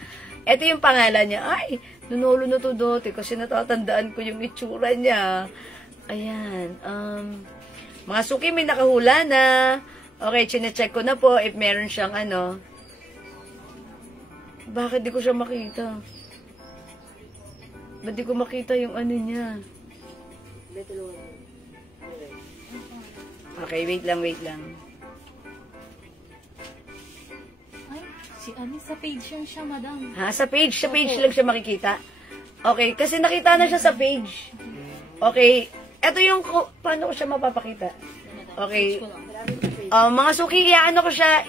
Ito yung pangalan niya. Ay, nunulo na to dati kasi natatandaan ko yung itsura niya. Ayan. Mga suki, may nakahula na. Okay, chinecheck ko na po if meron siyang Bakit di ko siya makita? Ba't di ko makita yung ano niya? Okay, wait lang. Ay, si Ani sa page yan siya, madam. Ha? Sa page lang siya makikita. Okay, kasi nakita na siya sa page. Okay, eto yung, paano ko siya mapapakita? Okay, mga suki, ano ko siya,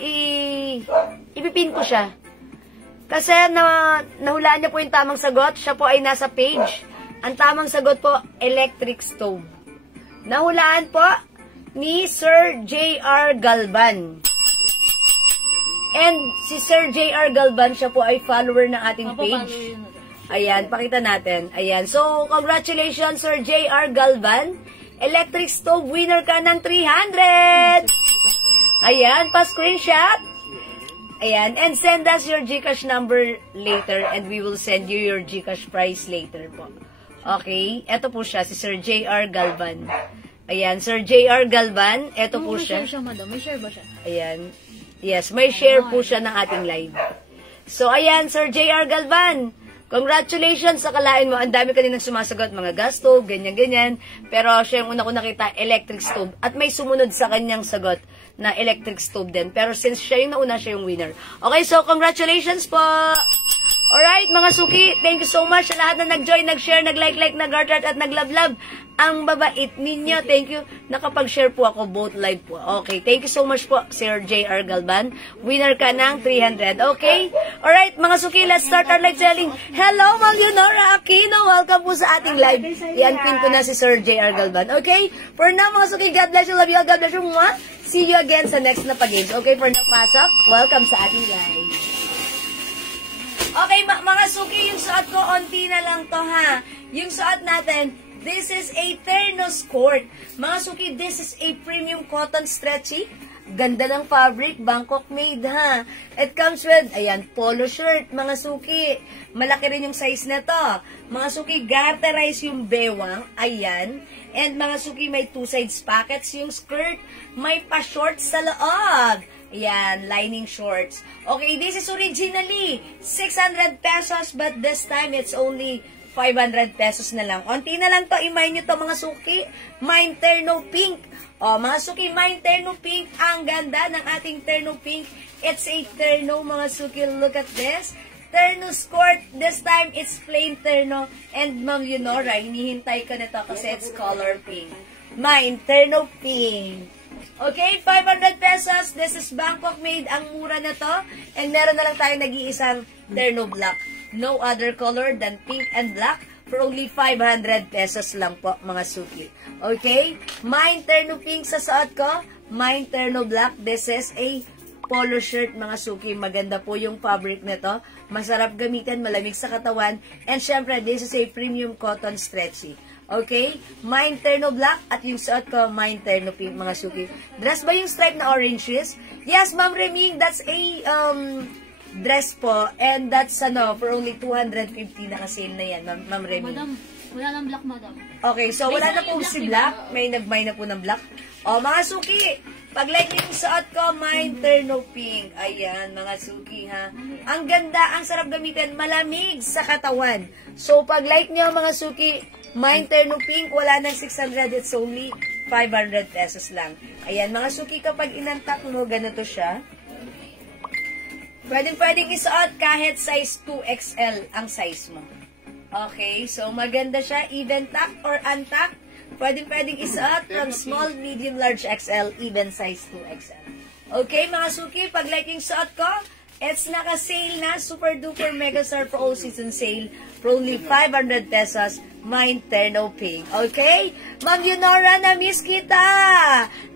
ipipin ko siya. Kasi nahulaan niya po yung tamang sagot, siya po ay nasa page. Ang tamang sagot po, electric stove. Nahulaan po ni Sir J.R. Galban. And si Sir J.R. Galban, siya po ay follower ng ating page. Ayan, pakita natin. Ayan. So, congratulations, Sir J.R. Galvan. Electric stove winner ka ng 300! Ayan, pa-screenshot. Ayan, and send us your GCash number later and we will send you your GCash prize later po. Okay? Ito po siya, si Sir J.R. Galvan. Ayan, Sir J.R. Galvan. Ito po siya. May share siya, madam. May share ba siya? Ayan. Yes, may share po siya ng ating live. So, ayan, Sir J.R. Galvan. Congratulations sa kalain mo. Ang dami kaninang sumasagot, mga gas stove, ganyan-ganyan. Pero siya yung una ko nakita, electric stove. At may sumunod sa kanyang sagot na electric stove din. Pero since siya yung nauna, siya yung winner. Okay, so congratulations po! Alright, mga suki, thank you so much sa lahat na nag-join, nag-share, nag-like, nag-heart, at nag-love-love. Ang babait ninyo. Thank you. Nakapag-share po ako both live po. Okay, thank you so much po, Sir J.R. Galban. Winner ka ng 300. Okay? Alright, mga suki, let's start our live selling. Hello, Ma'am Leonora Aquino. Welcome po sa ating live. I-unpin ko na si Sir J.R. Galban. Okay? For now, mga suki, God bless you, love you all, God bless you. Mwah! See you again sa next na pag-games. Okay, for now, pasok. Welcome sa ating live. Okay, mga suki, yung suot ko, onti na lang to, ha? Yung suot natin, this is a Ternos skirt. Mga suki, this is a premium cotton stretchy. Ganda ng fabric, Bangkok made, ha? It comes with, ayan, polo shirt, mga suki. Malaki rin yung size na to. Mga suki, garterize yung bewang, ayan. And mga suki, may two sides pockets yung skirt. May pa-shorts sa loob. Ayan, lining shorts. Okay, this is originally 600 pesos, but this time it's only 500 pesos na lang. Onti na lang to, i-mine nyo to, mga suki. Mine terno pink. O, mga suki, mine terno pink. Ang ganda ng ating terno pink. It's a terno, mga suki. Look at this. Terno skirt. This time, it's plain terno. And Ma'am Leonora, hinihintay ko na to kasi it's color pink. Mine terno pink. Okay, 500 pesos. This is Bangkok made. Ang mura na to. And meron na lang tayo nag-iisang terno black. No other color than pink and black for only 500 pesos lang po, mga suki. Okay? Mine terno pink sa suot ko. Mine terno black. This is a polo shirt, mga suki. Maganda po yung fabric nito. Masarap gamitin, malamig sa katawan. And syempre, this is a premium cotton stretchy. Okay? Mine terno black at yung suot ko, mine terno pink, mga suki. Dress ba yung stripe na oranges? Yes, Ma'am Reming, that's a dress po. And that's for only 250 naka-sale na yan, Ma'am Reming. Madam, wala nang black, madam. Okay, so wala na po si black. May nag-mine na po ng black. O, mga suki, pag-like yung suot ko, mine terno pink. Ayan, mga suki, ha. Ang ganda, ang sarap gamitin, malamig sa katawan. So, pag-like nyo, mga suki, mine terno pink, wala nang 600, it's only 500 pesos lang. Ayan, mga suki, kapag inantak mo, ganito siya. Pwedeng isuot kahit size 2XL ang size mo. Okay, so maganda siya, even tuck or untuck. Pwedeng isuot from small, medium, large XL, even size 2XL. Okay, mga suki, pag like yung suot ko, it's naka-sale na, super duper mega star for all season sale for only 500 pesos, mine terno pink. Okay? Ma'am Leonora, na-miss kita!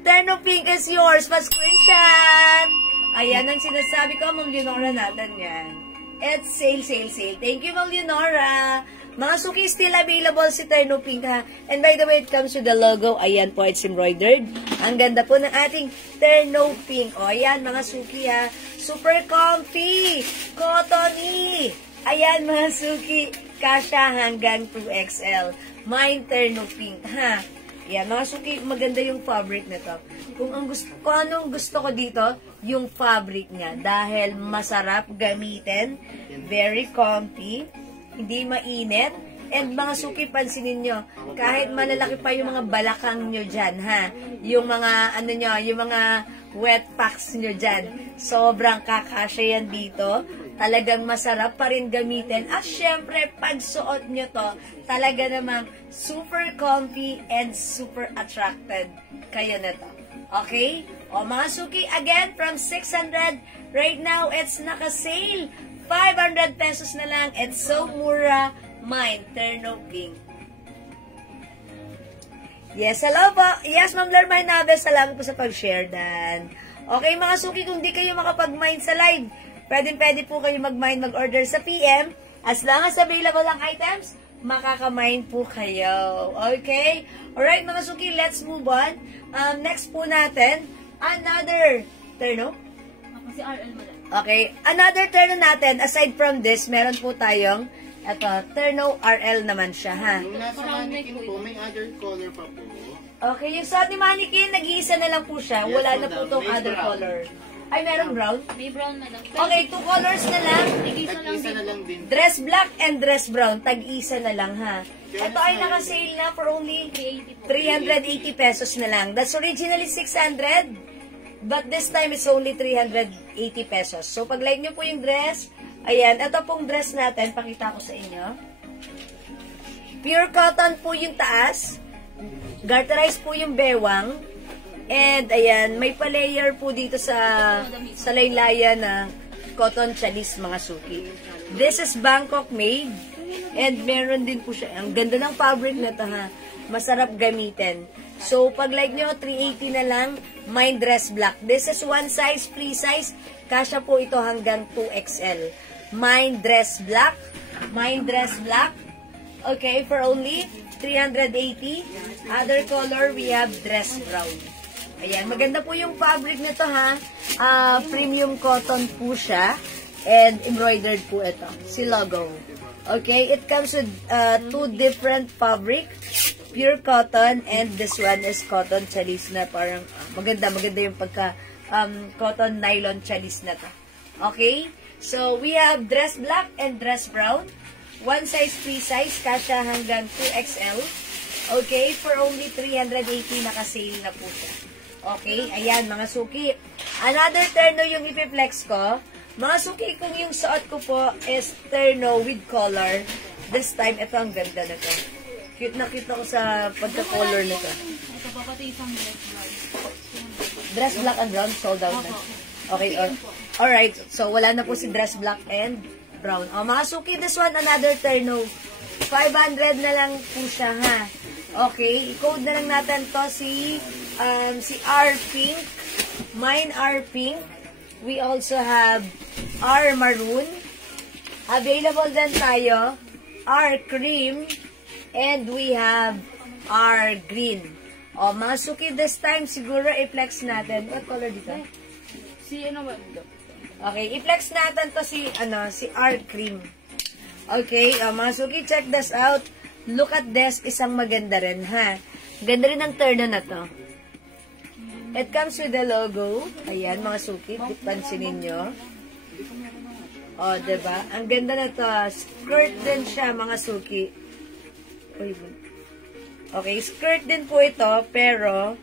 Terno pink is yours, pa-screenshot! Ayan ang sinasabi ko, Ma'am Leonora, natin yan. It's sale, sale, sale. Thank you, Ma'am Leonora. Mga suki, still available si terno pink, ha. And by the way, it comes with the logo. Ayan po, it's embroidered. Ang ganda po ng ating terno pink. O, ayan, mga suki, ha. Super comfy. Cottony. Ayan, mga suki. Kasha hanggang 2XL. Mine terno pink, ha. Ayan, mga suki, maganda yung fabric na to. Kung anong gusto ko dito, yung fabric niya. Dahil masarap gamitin. Very comfy. Hindi mainit. And mga suki, pansinin nyo, kahit malalaki pa yung mga balakang nyo dyan, ha? Yung mga, ano nyo, yung mga wet packs nyo dyan. Sobrang kakasya yan dito. Talagang masarap pa rin gamitin. At syempre, pag suot nyo to, talaga namang super comfy and super attracted kayo na to. Okay? O mga suki, again, from 600, right now, it's naka-sale. 500 pesos na lang. It's so mura. Mine, Terno Pink. Yes, hello po. Yes, Ma'am Larmay Naves, salamat po sa pag-share dan. Okay, mga suki, kung di kayo makapag-mine sa live, pwede po kayo mag-mine, mag-order sa PM. As long as available ang items, makaka-mine po kayo. Okay? Alright, mga suki, let's move on. Next po natin, another Terno. Si RL mo lang. Okay, another Terno natin, aside from this, meron po tayong ito, Terno RL naman siya, ha? Yung nasa mannequin po, may other color pa po. Okay, yung suot ni Mannequin, nag-iisa na lang po siya. Wala na po itong other color. Ay, meron brown? May brown na lang. Okay, 2 colors na lang. Tag-isa na lang din. Dress black and dress brown. Tag-isa na lang, ha? Ito ay naka-sale na for only 380 pesos na lang. That's originally 600. But this time, it's only 380 pesos. So, pag like nyo po yung dress, ayan, ito pong dress natin, pakita ko sa inyo. Pure cotton po yung taas. Garterized po yung bewang. And, ayan, may pa-layer po dito sa laylayan na cotton chalis, mga suki. This is Bangkok made. And meron din po siya. Ang ganda ng fabric na to, ha. Masarap gamitin. So, pag like nyo, 380 na lang, mine dress black. This is one size, free size. Kasya po ito hanggang 2XL. Mine dress black. Mine dress black. Okay, for only 380. Other color, we have dress brown. Ayan, maganda po yung fabric nito, ha. Premium cotton po siya. And embroidered po ito. Si logo. Okay, it comes with 2 different fabric. Pure cotton, and this one is cotton chalis na parang maganda yung pagka cotton nylon chalis na to. Okay? So, we have dress black and dress brown. One size, free size, kasya hanggang 2XL. Okay? For only 380, naka-sale na po siya. Okay? Ayan, mga suki. Another terno yung ipiplex ko. Mga suki, kung yung suot ko po is terno with color, this time, ito ang ganda na to. Cute na cute ako sa pagka-color nito. Ito pa pati isang dress brown. Dress black and brown, sold out na. Okay, alright. So, wala na po si dress black and brown. O, mga suki, this one, another terno. 500 na lang po siya, ha. Okay, i-code na lang natin to si R Pink. Mine R Pink. We also have R Maroon. Available din tayo. R Cream. And we have R green. O, mga suki, this time, siguro i-flex natin. What color dito? Si ano ba? Okay, i-flex natin to si R cream. Okay, mga suki, check this out. Look at this, isang maganda rin, ha? Ganda rin ang terno na to. It comes with the logo. Ayan, mga suki, pansinin nyo. O, diba? Ang ganda na to. Skirt din siya, mga suki. Okay, skirt din po ito, pero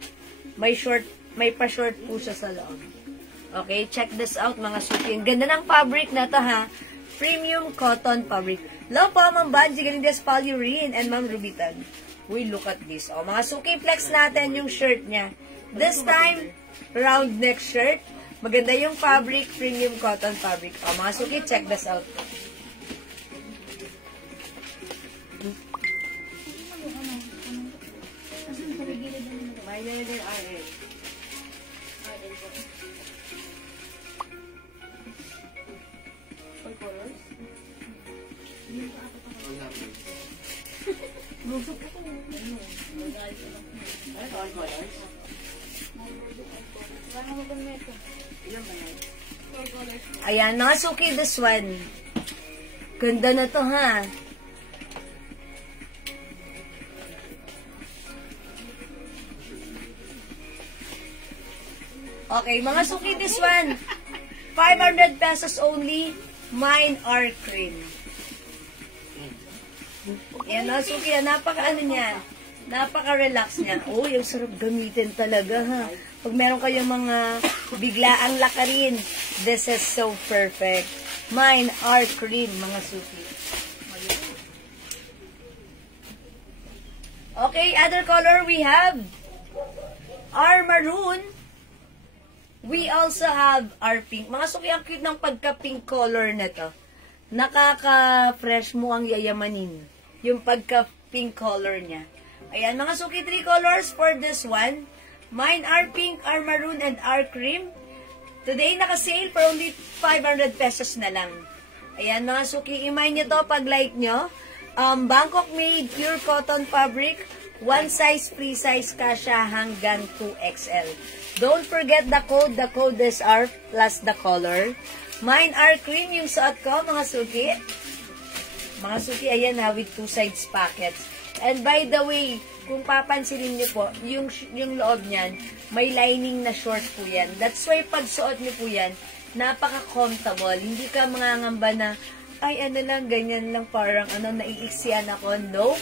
may pa-short po siya sa loob. Okay, check this out, mga suki. Ang ganda ng fabric na to, ha? Premium cotton fabric. Hello po, Ma'am Banji, Galindes Polyurine, and Ma'am Rubitan. We look at this. O, mga suki, flex natin yung shirt niya. This time, round neck shirt. Maganda yung fabric, premium cotton fabric. O, mga suki, check this out. Ayan, mga suki, this one. Ganda na to, ha? Okay, mga suki, this one. 500 pesos only. Mine are cream. Ayan, mga suki, napaka-ano niya. Napaka-relax niya. Oh, yung sarap gamitin talaga, ha. Pag meron kayong mga biglaang lakarin, this is so perfect. Mine are cream, mga suki. Okay, other color we have our maroon. We also have our pink. Mga suki, ang cute ng pagka-pink color na to. Nakaka-fresh mo ang yayamanin. Yung pagka-pink color niya. Ayan, mga suki, 3 colors for this one. Mine are pink, are maroon, and are cream. Today, naka-sale for only 500 pesos na lang. Ayan, mga suki, imay nyo to pag like nyo. Bangkok made pure cotton fabric. One size, free size kasha hanggang 2XL. Don't forget the code. The code is R plus the color. Mine are cream yung suot ko, mga suki. Mga suki, ayan ha, with 2 sides pockets. And by the way, kung papansinin niyo po, yung loob niyan, may lining na short po yan. That's why pag suot niyo po yan, napaka-comfortable. Hindi ka mangangamba na, ay ano lang, ganyan lang, parang naiiksian ako. No.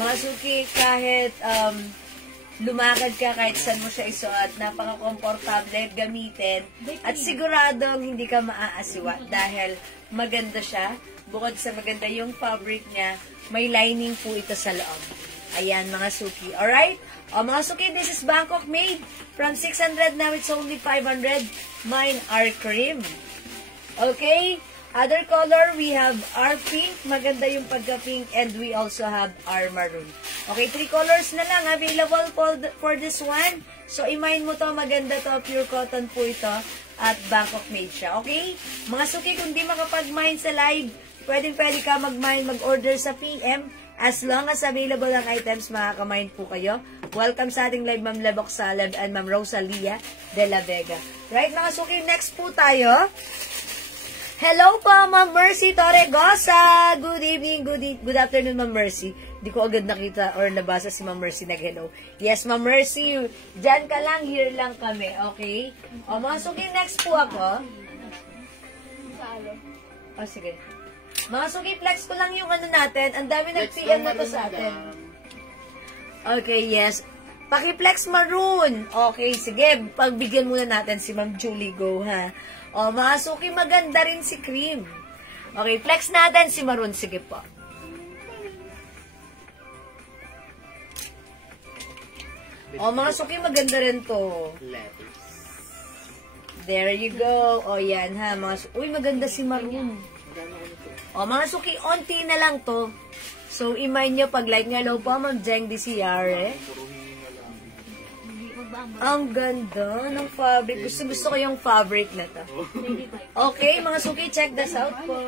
Mga suki, kahit lumakad ka, kahit saan mo siya isuot, napaka-komportable gamitin. At siguradong hindi ka maaasiwa dahil maganda siya. Bukod sa maganda yung fabric niya, may lining po ito sa loob. Ayan, mga suki. Alright? O, mga suki, this is Bangkok made. From 600, now it's only 500. Mine are cream. Okay? Other color, we have our pink. Maganda yung pagka-pink. And we also have our maroon. Okay, 3 colors na lang available for this one. So, imine mo to. Maganda to. Pure cotton po ito. At Bangkok made siya. Okay? Mga suki, kung di makapag-mine sa live, pwede ka mag-mine, mag-order sa PM. As long as available ang items, makaka-mine po kayo. Welcome sa ating live, Ma'am Lebok Salab and Ma'am Rosalia de la Vega. Right, mga suki, next po tayo. Hello po, Ma'am Mercy Torregosa. Good evening, good afternoon, Ma'am Mercy. Hindi ko agad nakita or nabasa si Ma'am Mercy nag-hello. Yes, Ma'am Mercy, dyan ka lang, here lang kami, okay? O, mga suki, next po ako. O, sige. Mga suki, flex ko lang yung natin. Ang dami nag-PM na to sa atin. Okay, yes. Paki-flex maroon. Okay, sige. Pagbigyan muna natin si Ma'am Julie Go, ha? O, mga suki, maganda rin si cream. Okay, flex natin si maroon. Sige po. O, mga suki, maganda rin to. There you go. O, yan, ha? Uy, maganda si maroon. O, mga suki, onti na lang to. So, imay nyo pag like nga po, Ma'am Jeng DCR, Ang ganda ng fabric. Gusto ko yung fabric na to. Okay, mga suki, check this out po.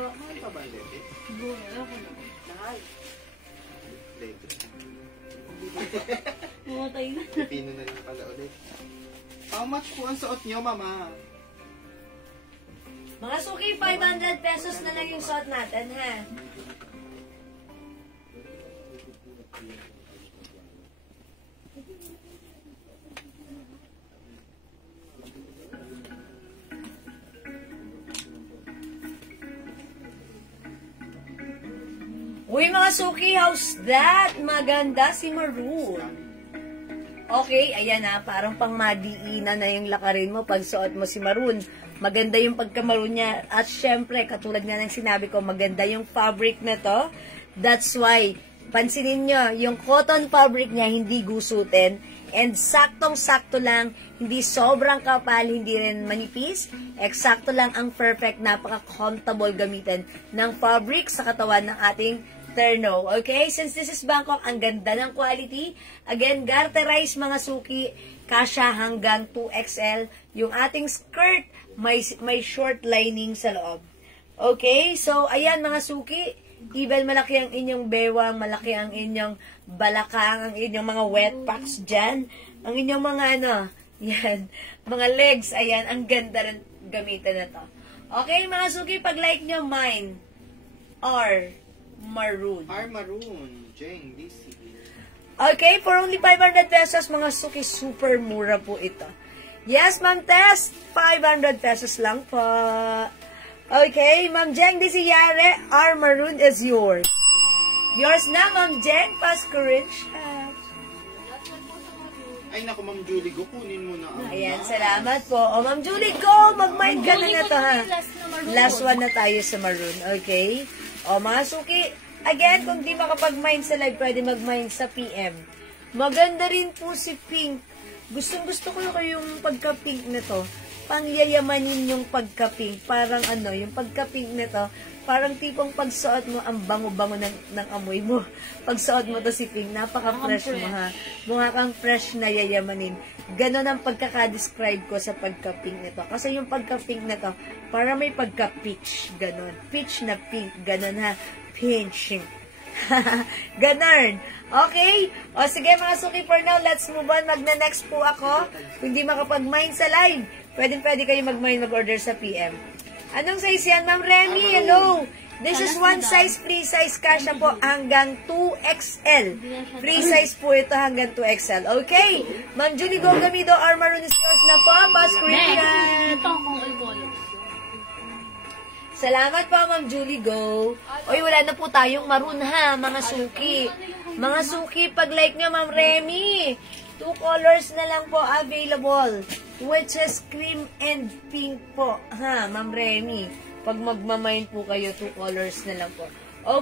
Pipino na rin pala ulit. How much po ang suot nyo, mama? Mga suki, 500 pesos na lang yung suot natin, ha? Uy, mga suki, how's that? Maganda si maroon. Okay, ayan na, parang pang madiinan na yung lakarin mo pag suot mo si maroon. Maganda yung pagka-maroon niya. At syempre, katulad nga ng sinabi ko, maganda yung fabric na to. That's why, pansinin nyo, yung cotton fabric niya hindi gusutin. And saktong-sakto lang, hindi sobrang kapal, hindi rin manipis. Eksakto lang ang perfect, napaka-comfortable gamitin ng fabric sa katawan ng ating terno. Okay? Since this is Bangkok, ang ganda ng quality. Again, garterize mga suki, kasha hanggang 2XL. Yung ating skirt, may short lining sa loob. Okay? So, ayan mga suki, even malaki ang inyong bewang, malaki ang inyong balakang, ang inyong mga wet packs dyan, ang inyong mga yan, mga legs, ayan, ang ganda rin gamitin na to. Okay, mga suki, pag like nyo, mine are maroon. Are maroon. Jeng, this year. Okay, for only 500 pesos, mga suki, super mura po ito. Yes, Ma'am Tess, 500 pesos lang po. Okay, Ma'am Jeng, this Yare, our maroon is yours. Yours na, Ma'am Jen. Pascurensya. Ay, naku, Ma'am Julie, go, kunin mo na ang Ayan, mask. salamat po. O, Ma'am Julie, go! Mag-mind ka na nga to, ha? Last one na tayo sa maroon, okay? O, mga suki, again, kung di makapag-mind sa live, pwede mag-mind sa PM. Maganda rin po si Pink. Gustong-gusto ko yung pagka-pink na to. Pangyayamanin yung pagka-pink. Parang yung pagka-pink na to, parang tipong pagsuot mo, ang bango-bango ng amoy mo. Pagsuot mo to si Pink, napaka-fresh mo, ha? Mukha kang fresh na yayamanin. Ganon ang pagkaka-describe ko sa pagka-pink nito. Kasi yung pagka-pink na to, para may pagka-peach. Ganon. Peach na pink. Ganon, ha? Pinching. Ganon. Okay? O sige mga suki, for now, let's move on. Magna-next po ako. Kung di makapag-mind sa live, pwede kayo mag-mind mag-order sa PM. Anong size yan, Ma'am Remy? Hello! This is one size, free size kasha po hanggang 2XL. Free size po ito hanggang 2XL. Okay? Ma'am Julie Go Gamido, our maroon is yours na po. Pascurensya. Ito kung i-color. Salamat po, Ma'am Julie Go. Oy, wala na po tayong maroon ha, mga suki. Mga suki, pag-like nyo, Ma'am Remy. 2 colors na lang po available, which is cream and pink po. Ha, Ma'am Remy. Pag magmamind po kayo, 2 colors na lang po.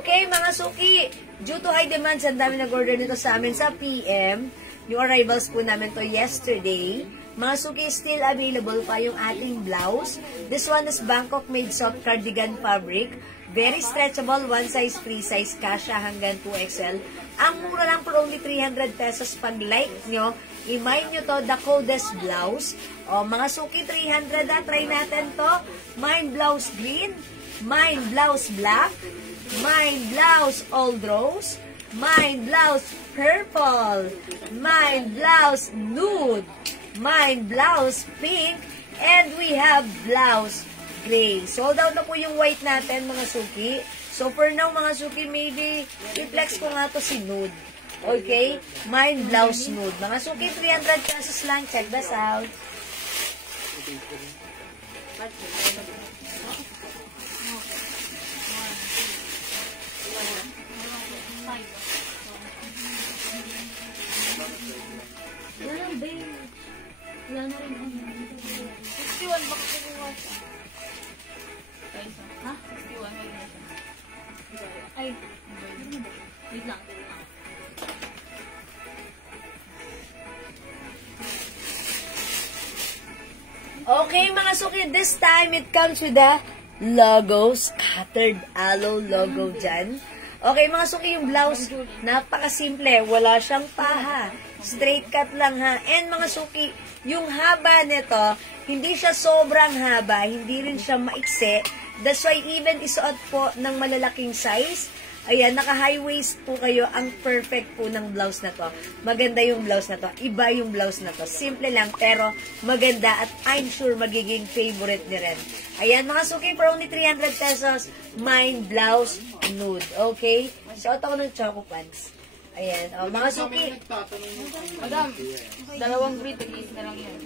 Okay, mga suki. Due to high demands, ang dami nag-order nito sa amin sa PM. Yung arrivals po namin to yesterday. Mga suki, still available pa yung ating blouse. This one is Bangkok made soft cardigan fabric. Very stretchable, one size, free size, kasha hanggang 2XL. Ang mura lang for only 300 pesos pag like nyo. I-mind nyo to, the coldest blouse. O, mga suki, 300 na. Try natin to. Mine blouse green. Mine blouse black. Mine blouse old rose. Mine blouse purple. Mine blouse nude. Mine blouse pink. And we have blouse gray. Sold out na po yung white natin, mga suki. So, for now, mga suki, maybe i-flex ko nga to si nude. Okay? Mine blouse nude. Mga suki, 300 pesos lang. Check this out. Wala na rin. 61 baka kumuha siya. Ha? 61 wala na siya. Ay. Wait lang. Okay, mga suki, this time it comes with the logo, scattered aloe logo dyan. Okay, mga suki, yung blouse, napakasimple. Wala siyang paha. Straight cut lang, ha. And mga suki, yung haba nito, hindi siya sobrang haba, hindi rin siya maikse. That's why even isuot po ng malalaking size, ayan, naka-high waist po kayo, ang perfect po ng blouse na to. Maganda yung blouse na to. Iba yung blouse na to. Simple lang, pero maganda at I'm sure magiging favorite ni Ren. Ayan, mga suki, for only 300 pesos, mine blouse nude. Okay? Suot ako ng choco pants. Ayan, o, mga suki. Madam, dalawang grid, tig-is na lang yan.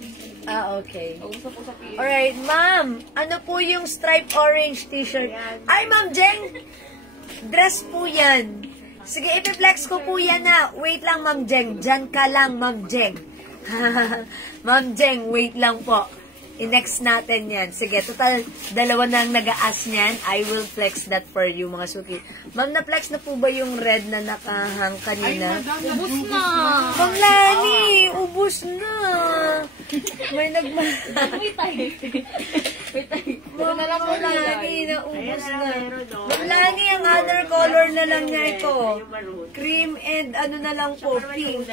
Ah, okay. Usap po sa PM. Alright, ma'am, ano po yung stripe orange t-shirt? Ay, ma'am Jeng! Dress po yan. Sige, ipiflex ko po yan na. Wait lang, Ma'am Jeng. Diyan ka lang, Ma'am Jeng. Ma'am Jeng, wait lang po. I-next natin yan. Sige, total, dalawa na ang nag-a-ask niyan. I will flex that for you, mga suki. Ma'am, na-flex na po ba yung red na nakahang kanina? Ubus na! Ma'am Lani, ubus na. May Wait tayo. Wait tayo. Ma'am Lani, naubos na. Ma'am Lani, ang other color na lang niya ito. Cream and ano na lang po, pink.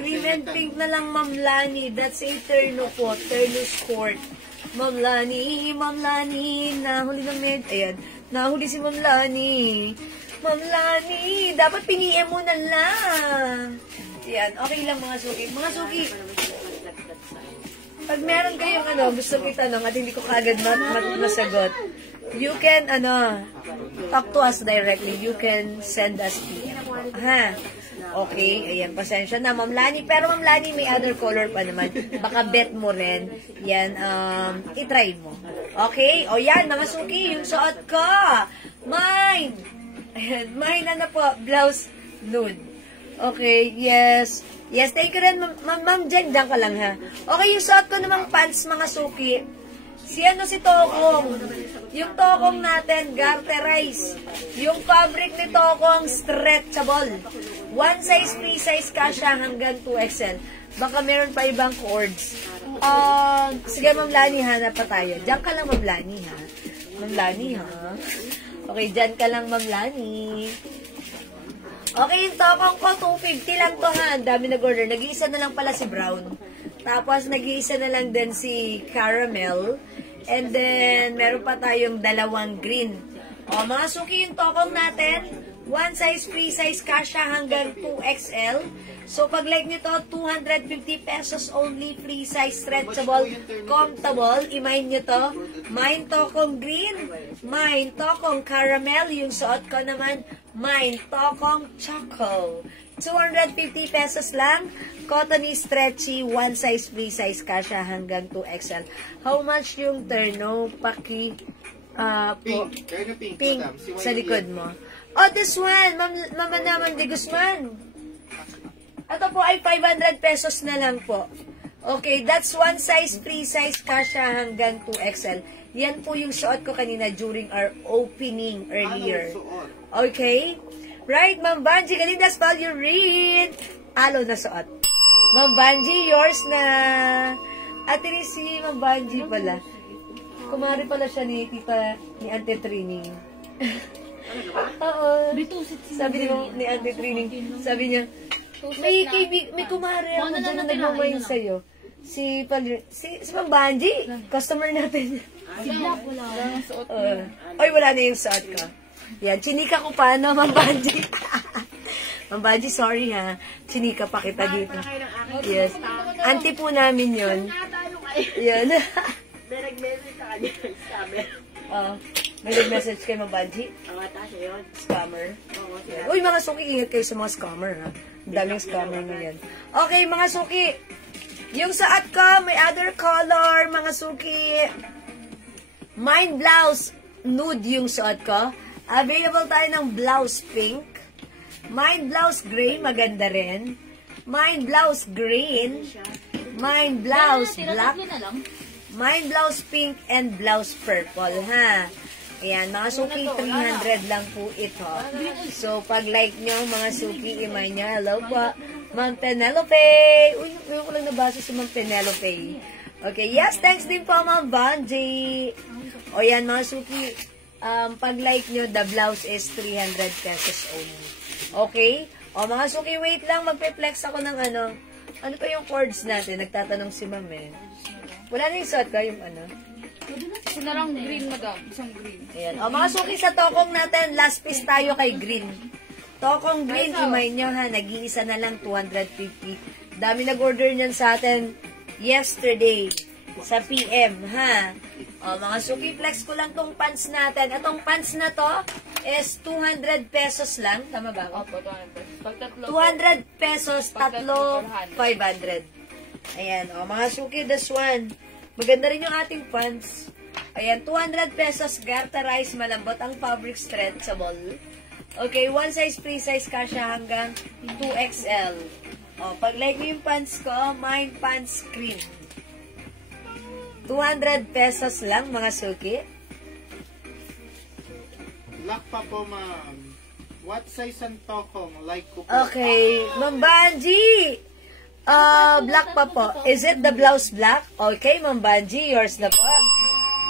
Cream and pink na lang, Ma'am Lani. That's a terno po. Terno sport. Ma'am Lani, nahuli ng med. Ayan, nahuli si Ma'am Lani. Ma'am Lani, dapat piniem mo na lang. Ayan, okay lang mga suki. Mga suki, pag meron kayong gusto itanong at hindi ko kagad masagot, you can, talk to us directly. You can send us PM. Ha? Okay, ayan, pasensya na, Ma'am Lani. Pero Ma'am Lani, may other color pa naman. Baka bet mo rin. Yan, itry mo. Okay? O yan, mga suki, yung suot ko. Mine. Ayan, mine na po, blouse nude. Okay, yes. Yes, thank you rin, ma'am Jen, dyan ka lang ha. Okay, yung suot ko namang pants, mga suki. Si Tokong. Yung Tokong natin, garterize. Yung fabric ni Tokong, stretchable. One size, free size ka siya hanggang 2XL. Baka meron pa ibang cords. Sige, Ma'am Lani, hanap pa tayo. Diyan ka lang, Ma'am Lani, ha? Ma'am Lani, ha? Okay, diyan ka lang, Ma'am Lani. Okay, yung Tokong ko, 250 lang to, ha? Ang dami nag-order. Nag-iisa na lang pala si Brown. Tapos, nag-iisa na lang din si Caramel. And then, meron pa tayong dalawang green. O, mga suki yung Tokong natin. One size, free size, kasha hanggang 2XL. So, pag like nyo to, 250 pesos only, free size, stretchable, comfortable. I-mine nyo to. Mine Tokong green. Mine Tokong caramel. Yung suot ko naman, mine Tokong choco. 250 pesos lang. Cottony, stretchy, one size, free size, kasha hanggang 2XL. How much yung terno, paki, Pink. Terno pink. pink Madam. Si sa likod mo? Oh, this one, Mama naman de Guzman. Ito po ay 500 pesos na lang po. Okay, that's one size, free size, kasha hanggang 2XL. Yan po yung suot ko kanina during our opening earlier. Okay? Right, Ma'am Banji, kanina spell you read. Alo na suot. Ma'am Banji, yours na. At si Ma'am Banji pala. Kumari pala siya ni Tita, ni Ante Trining. Oo. Sabi ni Ante Trining, sabi niya, may kumari ako dyan na nagmamayin sa'yo. Si Ma'am Banji, customer natin. Si Black, wala. Ay, wala na yung suot ko. Yan, chinika ko pa, no, Ma'am Banji? Ma'am Banji, sorry ha. Chinika pa kita dito. Yes. Auntie po namin yun. Yan. May nag-message sa kanya, scammer. May nag-message kay Ma'am Banji? Siya yun. Scammer? Uy, mga suki, ingat kayo sa mga scammer, ha? Ang daming scammer ngayon. Okay, mga suki. Yung saat ko, may other color, mga suki. Mine blouse, nude yung suot ko. Available tayo ng blouse pink. Mine blouse gray, maganda rin. Mine blouse green. Mine blouse black. Mine blouse pink and blouse purple, ha? Ayan, mga suki, 300 lang po ito. So, pag like nyo, mga suki, imay nyo. Hello po, Ma'am Penelope. Uy, yung ko lang nabasa si Ma'am Penelope. Okay, yes, thanks din po, Ma'am Banji. O yan, mga suki, pag like nyo, the blouse is 300 pesos only. Okay? O, mga suki, wait lang, magpe-flex ako ng ano. Ano pa yung cords natin? Nagtatanong si Ma'am eh. Wala na yung suot ka, yung ano? Isa na lang green, madam. Isang green. Ayan. O, mga suki sa Tokong natin, last piece tayo kay green. Tokong green, imay nyo ha, nag-iisa na lang 250. Dami nag-order nyan sa atin yesterday sa PM, ha? O, mga suki, flex ko lang tong pants natin. Itong pants na to is 200 pesos lang. Tama ba? Opo, 200 pesos. Pag tatlo, 200 pesos, tatlo, 500. Ayan, o, mga suki, this one. Maganda rin yung ating pants. Ayan, 200 pesos, garterize, malambot ang fabric, stretchable. Okay, one size, free size, kasha hanggang 2XL. O, pag like mo yung pants ko, mine pants cream. 200 pesos lang, mga suki. Black pa po, ma'am. What size ang Tokong? Like ko po. Okay, Ma'am Banji! Black pa po. Is it the blouse black? Okay, Ma'am Banji, yours na po.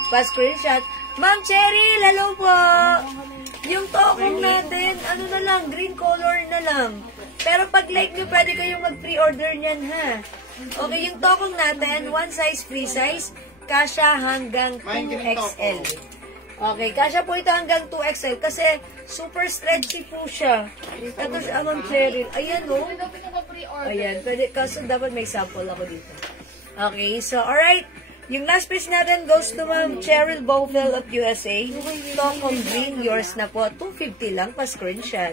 Pa-screenshot. Ma'am Cheryl, hello po! Yung Tokong natin, ano na lang, green color na lang. Pero pag like nyo, pwede kayong mag-pre-order nyan, ha? Okay, yung Tokong natin, one size, free size, kasha hanggang 2XL. Okay, kasha po ito hanggang 2XL kasi super stretchy po siya. Ito si Ma'am Cheryl. Ayan, o. Ayan, pwede, kaso dapat may sample ako dito. Okay, so, alright. Yung last piece natin goes to Ma'am Cheryl Bowfell of USA. Tokong green, yours na po. 250 lang pa screenshot.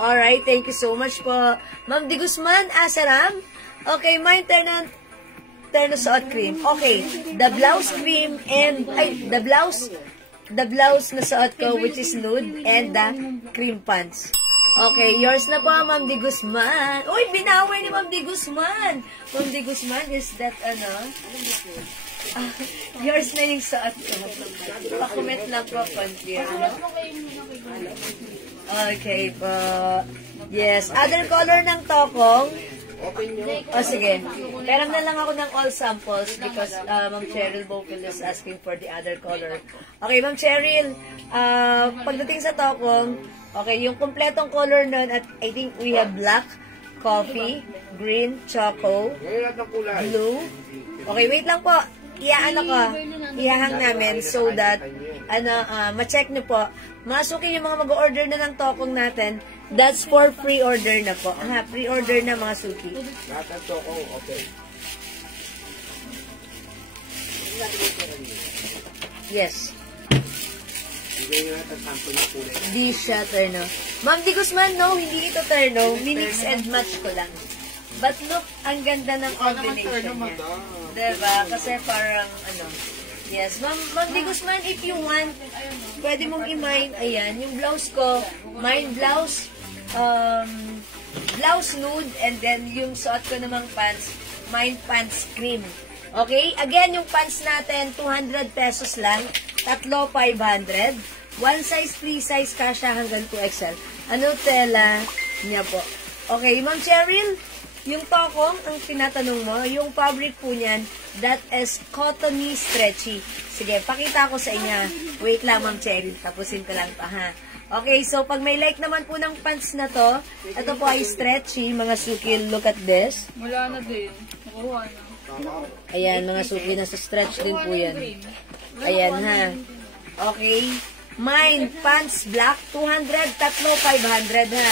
Alright, thank you so much po. Ma'am Di Guzman, Asaram. Okay, mine terno suot cream. Okay, the blouse cream and, the blouse the blouse na suot ko, which is nude, and the cream pants. Okay, yours na po, Ma'am Di Guzman. Uy, binaway ni Ma'am Di Guzman. Ma'am Di Guzman, is that ano? Yours na yung suot ko. Pa-comment lang po, confirm. Okay po. Yes, other color ng tokong. O sige, pera na lang ako ng all samples because Ma'am Cheryl Bopil is asking for the other color. Okay, Ma'am Cheryl, pagdating sa tokong, okay, yung kompletong color nun, at I think we have black, coffee, green, choco, blue. Okay, wait lang po. Ihahang namin so that, ma-check nyo po. Masuki yung mga mag-order na ng tokong natin. That's for pre-order na po. Pre-order na mga suki. Lahat ng tokong, okay. Yes. Bigay nyo lahat ang sample ng kulay. Di siya terno. Ma'am Di Guzman, no, hindi ito terno. Minix and match ko lang. But look, ang ganda ng combination niya. Diba? Kasi parang, yes. Ma'am Di Guzman, if you want, pwede mong i-mine, ayan, yung blouse ko, mine blouse, blouse nude, and then yung suot ko namang pants, mine pants cream. Okay? Again, yung pants natin, 200 pesos lang, 3,500. One size, free size, kasha hanggang 2XL. Ano tela niya po? Okay, Ma'am Cheryl, yung tokong, ang tinatanong mo, yung fabric po niyan, that is cottony stretchy. Sige, pakita ko sa inyo. Wait lang, Ma'am Cheryl. Tapusin ko lang pa, ha? Okay, so pag may like naman po ng pants na to, ito po ay stretchy, mga suki, look at this. Wala na din. Nakuha na. Ayan, mga suki, nasa stretch din po yan. Ayan, ha? Okay. Mine, pants black, 200, 3,500, ha?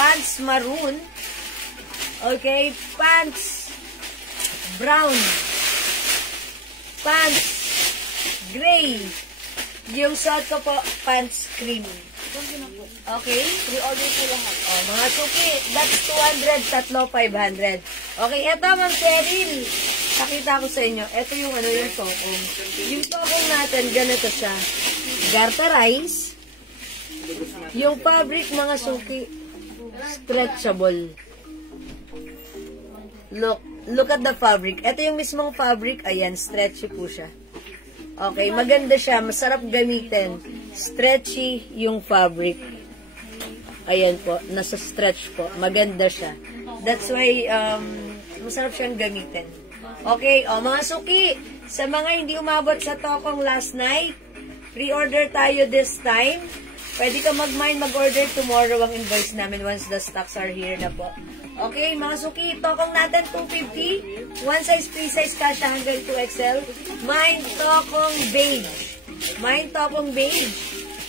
Pants maroon. Okay, pants brown. Pants gray. Yung suot ko po, pants cream. Okay? Pre-order ko lahat. Oh, mga suki, that's 200, 3,500. Okay, eto, Ma'am Cheryl. Pakita ko sa inyo. Eto yung yung tokong. Yung tokong natin, ganito siya. Garterize. Yung fabric, mga suki, stretchable. Look at the fabric. Ito yung mismong fabric. Ayan, stretchy po siya. Okay, maganda siya. Masarap gamitin. Stretchy yung fabric. Ayan po, nasa stretch po. Maganda siya. That's why, masarap siyang gamitin. Okay, mga suki, sa mga hindi umabot sa tokong last night, pre-order tayo this time. Pwede ka mag-order tomorrow ang invoice namin once the stocks are here na po. Okay, mga suki, tokong natin 250. One size, free size, kasha hanggang 2XL. Mine tokong beige. Mine tokong beige.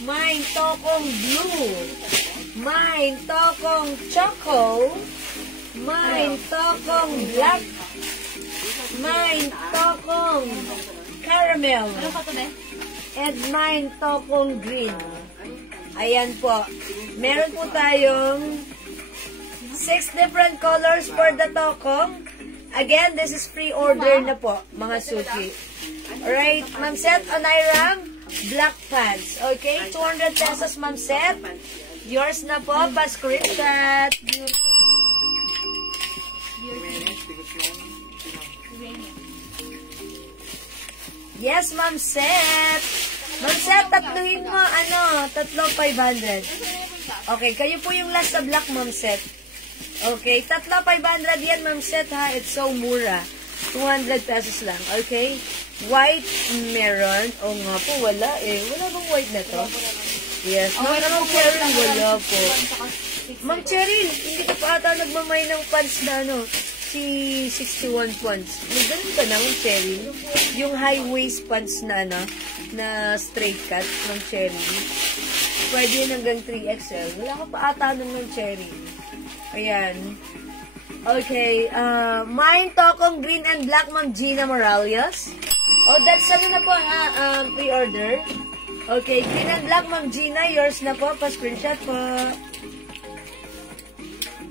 Mine tokong blue. Mine tokong choco. Mine tokong black. Mine tokong caramel. And mine tokong green. Ayan po. Meron po tayong 6 different colors for the tokong. Again, this is pre-order na po, mga suki. Alright, Ma'am Seth, Onairam, black pants. Okay, 200 pesos, Ma'am Seth. Yours na po, pa-screenshot. Yes, Ma'am Seth. Ma'am Seth, tatluhin mo, 3,500. Okay, kayo po yung last sa black, Ma'am Seth. Okay, 3,500 yan, Ma'am Seth, ha? It's so mura. 200 pesos lang, okay? White meron. O nga po, wala eh. Wala bang white na to? Yes. Ma'am Cheryl, wala po. Ma'am Cheryl, hindi ka pa ata nagmamay ng pants na si 61 pants. May ganun ka na, Ma'am Cheryl? Yung high waist pants na na straight cut, Ma'am Cheryl. Pwede yun hanggang 3XL. Wala ka pa ata nun, Ma'am Cheryl. Ayan. Okay, mine tokong green and black, Ma'am Gina Morales. Oh, that's na po, pre-order. Okay, green and black, Ma'am Gina, yours na po, pa-screenshot po.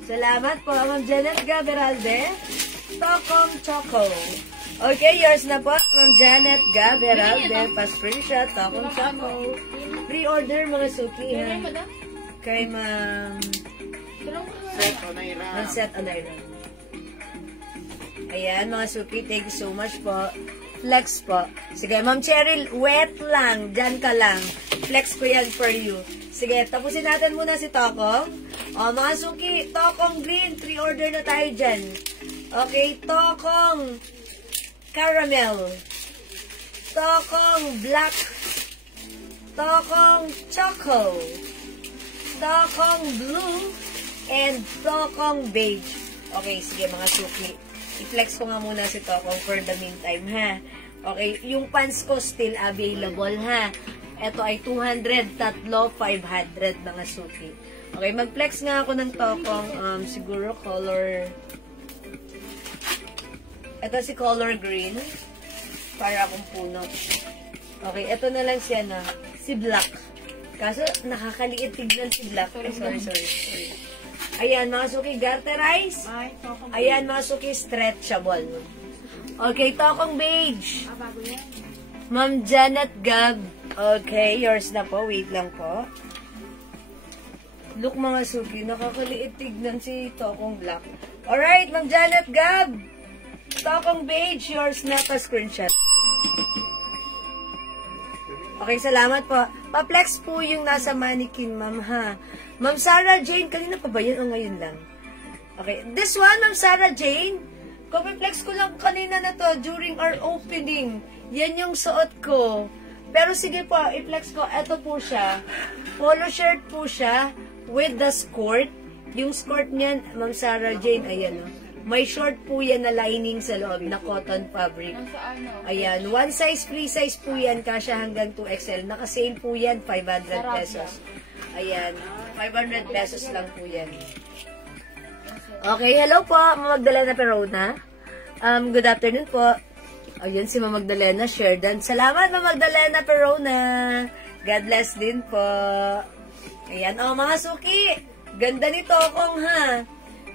Salamat po, Ma'am Janet Gaberalde. Tokong choco. Okay, yours na po. Ma'am Janet Gab Heralde. Pa-screenshot. Tokong Choco. Pre-order mga suki ha. Madam? Kay Ma'am Set o naira. Set Anaira. Ayan, mga suki. Thank you so much po. Flex po. Sige, Ma'am Cheryl, wet lang. Diyan ka lang. Flex ko yan for you. Sige, tapusin natin muna si Tokong. O, mga suki, Tokong Green. Pre-order na tayo dyan. Okay, Tokong Caramel. Tokong Black. Tokong Choco. Tokong Blue. And Tokong Beige. Okay, sige mga suki. I-flex ko nga muna si Tokong for the meantime, ha? Okay, yung pants ko still available, ha? Ito ay 200, tatlo, 500 mga suki. Okay, mag-flex nga ako ng Tokong, siguro color, ito si color green, para akong puno. Okay, ito na lang siya na, si black. Kaso, nakakaliit tignan si black. Sorry. Ayan, mga suki, garterize. Ayan, mga suki, stretchable. Okay, Tokong beige. Ma'am Janet Gab. Okay, yours na po. Wait lang po. Look, mga suki, nakakaliit tignan si Tokong black. Alright, Ma'am Janet Gab. Tokong beige, yours na pa screenshot. Okay, salamat po. Pa-flex po yung nasa mannequin, ma'am, ha. Ma'am Sarah Jane, kanina pa ba yan o ngayon lang? Okay, this one, Ma'am Sarah Jane, copy-flex ko lang kanina na to during our opening. Yan yung suot ko. Pero sige po, i-flex ko. Ito po siya. Polo shirt po siya with the skirt. Yung skirt niyan, Ma'am Sarah Jane, ayan o. May short po yan na lining sa loob na cotton fabric. Ayan, one size, free size po yan, kasya hanggang 2XL. Naka-sale po yan, 500 pesos. Ayan, 500 pesos lang po yan. Okay, hello po, Ma'am Magdalena Perona. Good afternoon po. Ayan si Ma'am Magdalena Sheridan. Salamat, Ma'am Magdalena Perona. God bless din po. Ayan, mga suki. Ganda ni Tokong, ha?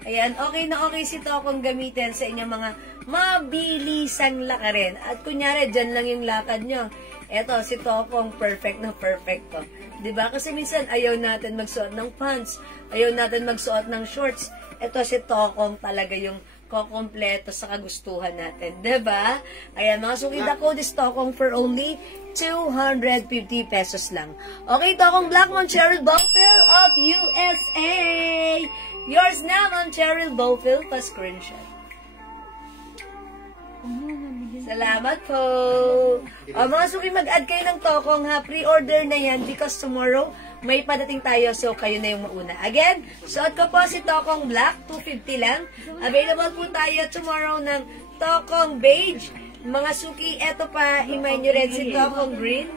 Ayan, okay na okay si Tokong gamitin sa inyong mga mabilisang lakarin. At kunyari, dyan lang yung lakad nyo. Eto, si Tokong perfect na perfect to. Diba? Kasi minsan, ayaw natin magsuot ng pants. Ayaw natin magsuot ng shorts. Eto, si Tokong talaga yung kukompleto sa kagustuhan natin. Diba? Ayan, mga suki, the code is Tokong for only 250 pesos lang. Okay, Tokong Black, Ma'am Cheryl Bowfield of USA. Yours na, Ma'am Cheryl Bowfield, pa-screenshot. Salamat po. Mga suki, mag-add kayo ng Tokong, ha. Pre-order na yan because tomorrow may padating tayo, so kayo na yung mauna. Again, suot ko po si Tokong Black, 250 lang. Available po tayo tomorrow ng Tokong Beige. Mga suki, eto pa, himay nyo rin si Tokong Green.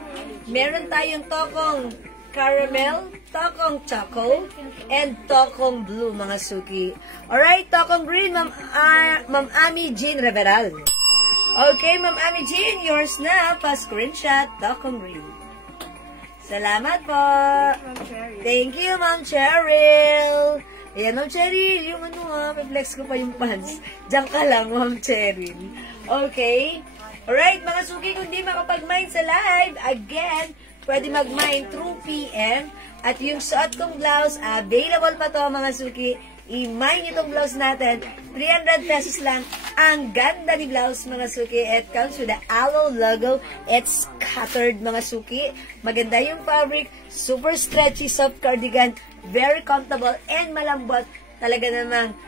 Meron tayong Tokong Caramel, Tokong Choco, and Tokong Blue, mga suki. Alright, Tokong Green, Ma'am Ami Jean Reveral. Okay, Ma'am Ami Jean, yours na, pa-screenshot, Tokong Green. Salamat po. Thank you, Ma'am Cheryl. Ayan, Ma'am Cheryl, yung pa-flex ko pa yung pants. Diyan ka lang, Ma'am Cheryl. Okay. Alright, mga suki, kung di makapag-mind sa live, again, pwede mag-mind through PM. At yung suot kong blouse, available pa to, mga suki. I-mind itong blouse natin. 300 pesos lang. Ang ganda ni blouse, mga suki. It comes with the Aloe logo. It's scattered, mga suki. Maganda yung fabric. Super stretchy, soft cardigan. Very comfortable and malambot. Talaga namang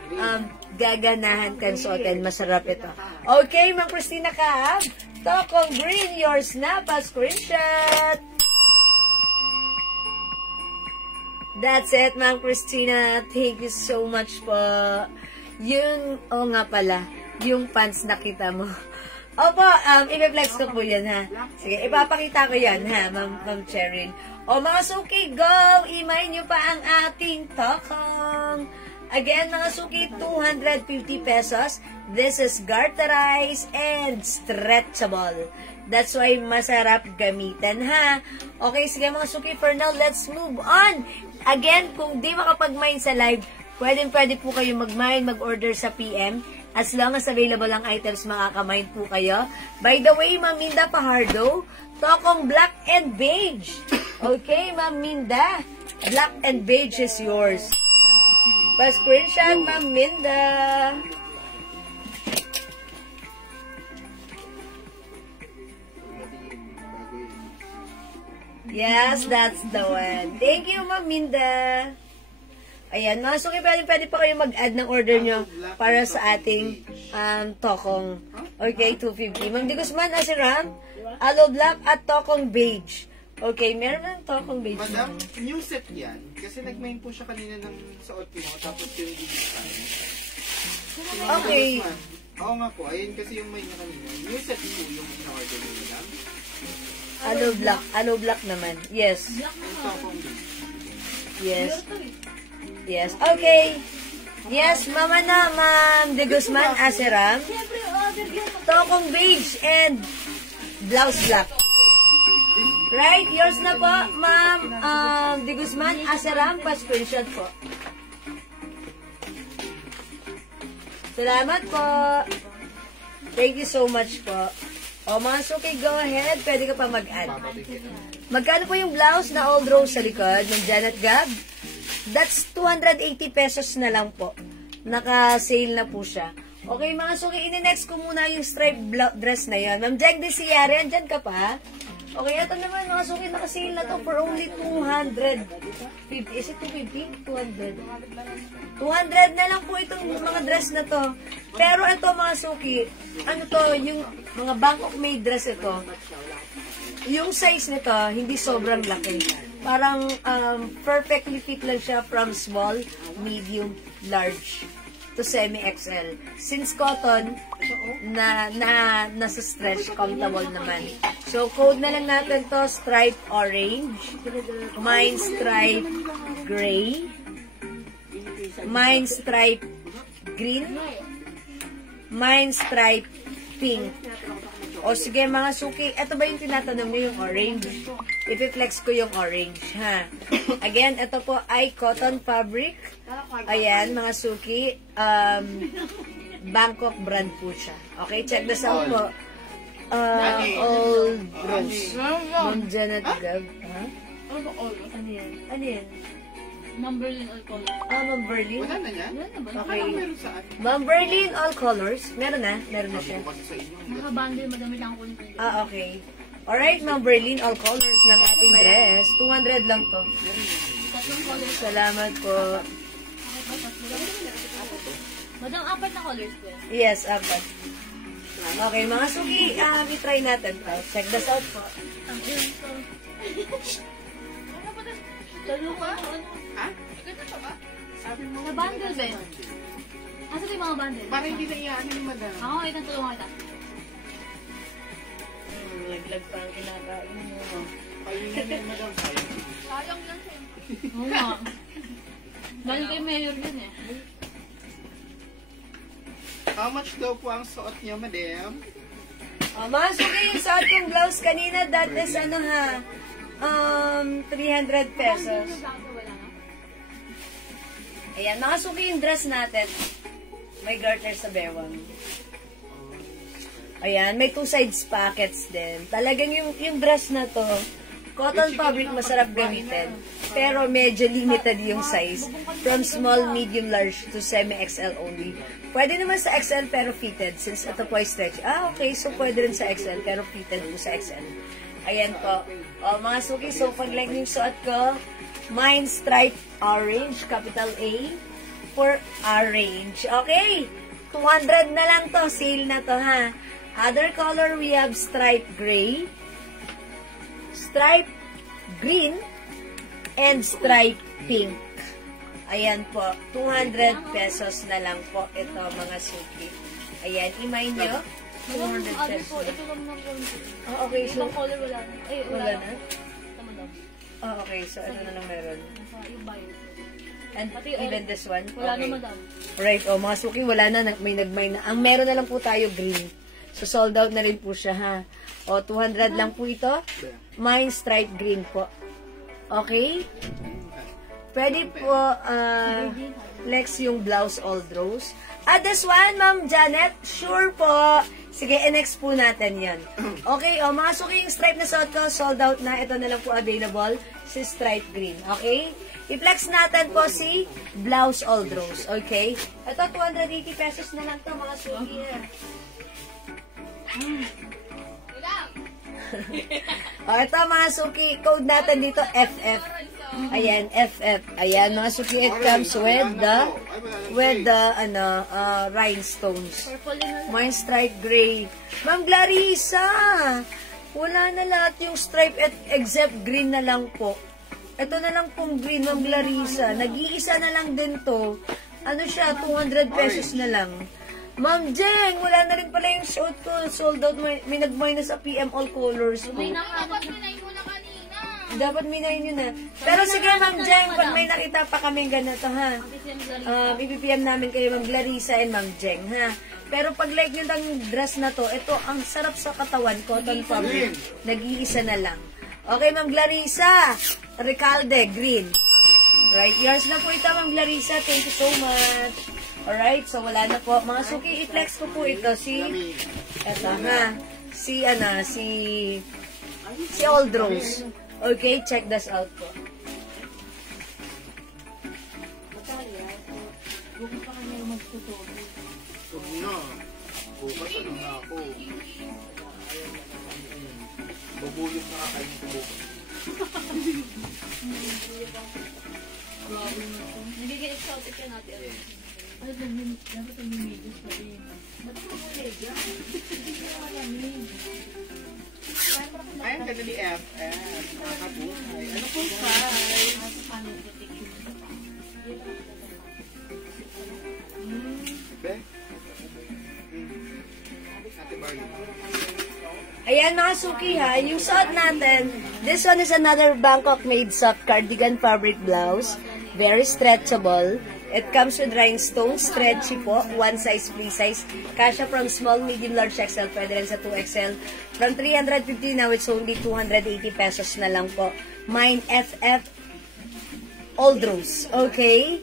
gaganahan kan suotin. Masarap ito. Okay, Ma'am Christina Kaab. Tokong Green, yours na. Pa-screenshot. That's it, Ma'am Christina. Thank you so much po. Yun, nga pala, yung pants nakita mo. Opo, i-flex ko po yan, ha. Sige, ipapakita ko yan, ha, Ma'am Cheryl. Mga suki, go! I-mine nyo pa ang ating Tokong. Again, mga suki, 250 pesos. This is garterized and stretchable. That's why masarap gamitin, ha? Okay, sige mga suki, for now, let's move on. Again, kung di makapag-mind sa live, Pwede po kayo mag-mine, mag-order sa PM. As long as available ang items, makaka-mine po kayo. By the way, Ma'am Minda Pajardo, Tokong Black and Beige. Okay, Ma'am Minda. Black and Beige is yours. Pa-screenshot, Ma'am Minda. Yes, that's the one. Thank you, Ma'am Minda. Ayan, mga suki, pwede pa kayo mag-add ng order nyo para sa ating tokong. Okay, 250. Ma'am Di Guzman, Asiram, Aloe Black at Tokong Beige. Okay, meron ng Tokong Beige. Madam, new set yan. Kasi nag-main po siya kanina ng suot mo, tapos yung digital. Okay. Oo nga po, ayun kasi yung main niya kanina. New set po yung in-order niyo, madam. Aloe Black naman. Yes. Yung Tokong Beige. Yes. Yes. Okay. Yes, Mama na, Ma'am De Guzman, Asiram. Tokong Beige and blouse black. Right? Yours na po, Ma'am De Guzman, Asiram. Pa-screenshot po. Salamat po. Thank you so much po. O, mga suki, go ahead. Pwede ka pa mag-add. Magkano po yung blouse na old rose sa likod ng Janet Gab? That's 280 pesos na lang po. Naka-sale na po siya. Okay, mga suki, ini-next ko muna yung striped dress na yun. Ma'am Jack Desiare, andyan ka pa? Okay, ito naman, mga suki, naka-sale na to for only 250. Is it 250? 200. 200 na lang po itong mga dress na to. Pero ito, mga suki, ano to, yung mga Bangkok made dress ito, yung size nito, hindi sobrang laki. Parang perfectly fit lang siya from small, medium, large to semi-XL. Since cotton, nasa stretch, comfortable naman. So, code na lang natin to, stripe orange, mine stripe gray, mine stripe green, mine stripe pink. O sige mga suki, ito ba yung tinatanong nyo yung orange? Ipiflex ko yung orange, ha? Again, ito po ay cotton fabric. Ayan, mga suki. Bangkok brand po siya. Okay, check this out po. Old Rose. Ma'am Janet Gab. Ha? Ano yan? Ano yan? Ma'am Berlin all colors. Ma'am Berlin? Wala na yan? Okay. Anong meron sa atin? Ma'am Berlin all colors. Meron na? Meron na siya. Kasi sa inyo. Naka-bundle, madami lang ko nito. Okay. Alright, Ma'am Berlin, all colors ng ating dress. 200 lang to. Tatlong colors. Salamat po. Madam, apat na colors po yan. Yes, apat. Okay, mga suki, i-try natin to. Check this out po. Ang ilan to. Talo ka? Ha? Ganda pa ba? Sabi mo. Na-bundle ba yun? Asa yung mga bundle? Para hindi na iyaano ni madam. Ako, itang tulungan kita. Laglag pa ang kinakain mo. Palingan ni madam. Sayang lang siya. Oo nga. Galing kay Mayor yun eh. How much daw po ang suot niyo, madam? Mga suki, yung suot kong blouse kanina, that is 300 pesos. Ayan, mga suki yung dress natin. May garter sa bewang. Ayan, may two sides pockets din. Talagang yung dress na to, cotton fabric, masarap gamitin. Pero medyo limited yung size. From small, medium, large to semi-XL only. Pwede naman sa XL pero fitted since ito po ay stretch. Okay. So pwede rin sa XL pero fitted po sa XL. Ayan po. O, mga suki, so pag like yung suot ko, mine stripe orange, capital A, for orange. Okay. 200 na lang to. Sale na to, ha. Other color, we have stripe gray, stripe green, and stripe pink. Ayan po. 200 pesos na lang po ito, mga suki. Ayan. Imay nyo. 200 pesos. Ito lang ng konti. Okay, so... Ibang color wala na. Ay, Wala na? Ito madam. Okay, so ano na lang meron? Yung bio. And even this one? Wala na Okay. madam. Alright, mga suki, wala na. May nagmay na. Ang meron na lang po tayo, green. So, sold out na rin po siya, ha? O, 200 lang po ito. Mine stripe green po. Okay? Pwede po flex yung blouse all rose. This one, Ma'am Janet, sure po. Sige, next po natin yan. Okay, mga suki yung stripe na suot ko, sold out na. Ito na lang po available si stripe green. Okay? I-flex natin po si blouse all rose. Okay? Ito, 280 pesos na lang to mga suki. Ito mga suki, code natin dito, FF. Ayan, FF. Ayan, mga suki, it comes with the rhinestones. Mine stripe gray. Ma'am Clarissa, wala na lahat yung stripe except green na lang po. Ito na lang pong green, Ma'am Clarissa. Nag-iisa na lang din to. Ano siya, 200 pesos na lang. Ma'am Jeng, wala na rin pala yung suit ko. Sold out. May nag-minus sa PM All Colors po. Dapat minayin yun na. Pero sige, Ma'am Jeng, pag may nakita pa kami ganito, ha? Ipipm namin kayo, Ma'am Clarissa and Ma'am Jeng, ha? Pero pag like nyo ng dress na to, ito, ang sarap sa katawan, cotton fabric. Nag-iisa na lang. Okay, Ma'am Clarissa. Recalde, green. Right, yours na po ito, Ma'am Clarissa. Thank you so much. Alright, so wala na po. Mga suki, i-flex ko po ito. Eto, ha? Si Old Rose. Okay, check this out po. Huwag na. Bukas ano na ako. Bubuyog na kakain ko bukas. Nagiging exotic ka natin. Ay, dapat ang medias pa rin. Ba't mo mo medya? Hindi ko malamig. Ay, ang ganda ni FF. Nakakabuhay. Ano po size? Be? Ate Barney. Ayan mga suki ha, yung suot natin, this one is another Bangkok made soft cardigan fabric blouse. Very stretchable. It comes with rhinestones, stretchy po, one size, free size. Kasha from small, medium, large, XL, pwede rin sa 2XL. From 350 now, it's only 280 pesos na lang po. Mine FF Old Rose. Okay?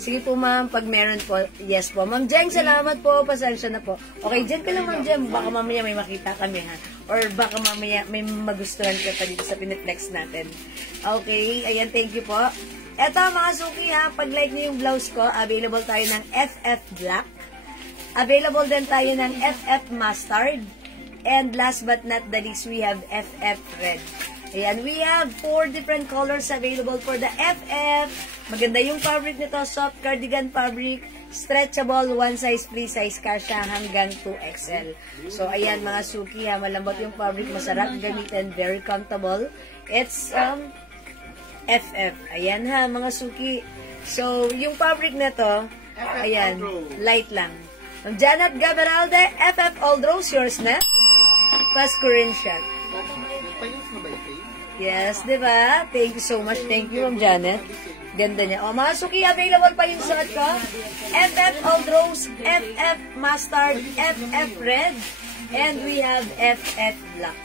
Sige po ma'am, pag meron po, yes po. Ma'am Jeng, salamat po, pasensya na po. Okay, dyan ka lang Ma'am Jeng, baka mamaya may makita kami ha. Or baka mamaya may magustuhan ka pa dito sa piniflex natin. Okay, ayan, thank you po. Eto mga suki ha, pag like niyo yung blouse ko, available tayo ng FF Black. Available din tayo ng FF Mustard. And last but not the least, we have FF Red. Ayan, we have 4 different colors available for the FF. Maganda yung fabric nito, soft cardigan fabric, stretchable, one size, free size, kasha hanggang 2XL. So, ayan mga suki ha, malambot yung fabric, masarap gamitin, very comfortable. It's FF. Ayan ha, mga suki. So, yung fabric na to, ayan, light lang. Janet Gaberalde, FF Old Rose, yours na? Pa-screenshot. Yes, di ba? Thank you so much. Thank you, Ma'am Janet. Ganda niya. O, mga suki, available pa yung suot ko. FF Old Rose, FF Mustard, FF Red, and we have FF Black.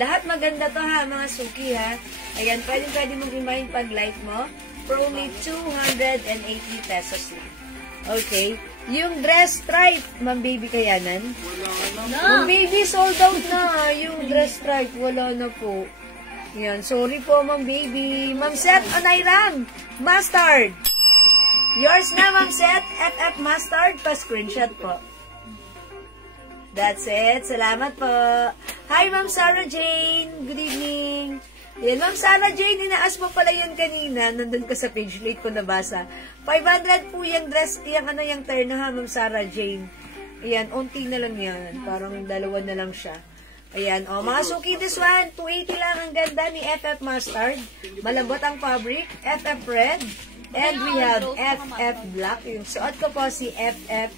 Lahat maganda to ha, mga suki ha. Ayan, pwede mong remind pag like mo. For only 280 pesos lang. Okay. Yung dress stripe, Ma'am Baby Kayanan. Ma'am Baby, sold out na. Yung dress stripe, wala na po. Yan, sorry po Ma'am Baby. Ma'am Seth Onairam, Mustard. Yours na Ma'am Seth, FF Mustard, pa-screenshot po. That's it. Salamat po. Hi, Ma'am Sarah Jane. Good evening. Yan, Ma'am Sarah Jane, inaas mo pala yun kanina. Nandun ka sa page, late ko nabasa. 500 po yung dress, yung terno ha, Ma'am Sarah Jane. Ayan, unti na lang yan. Parang dalawa na lang siya. Ayan, o, mga suki, this one, 280 lang ang ganda ni FF Mustard. Malambot ang fabric, FF Red, and we have FF Black. Yung suot ko po si FF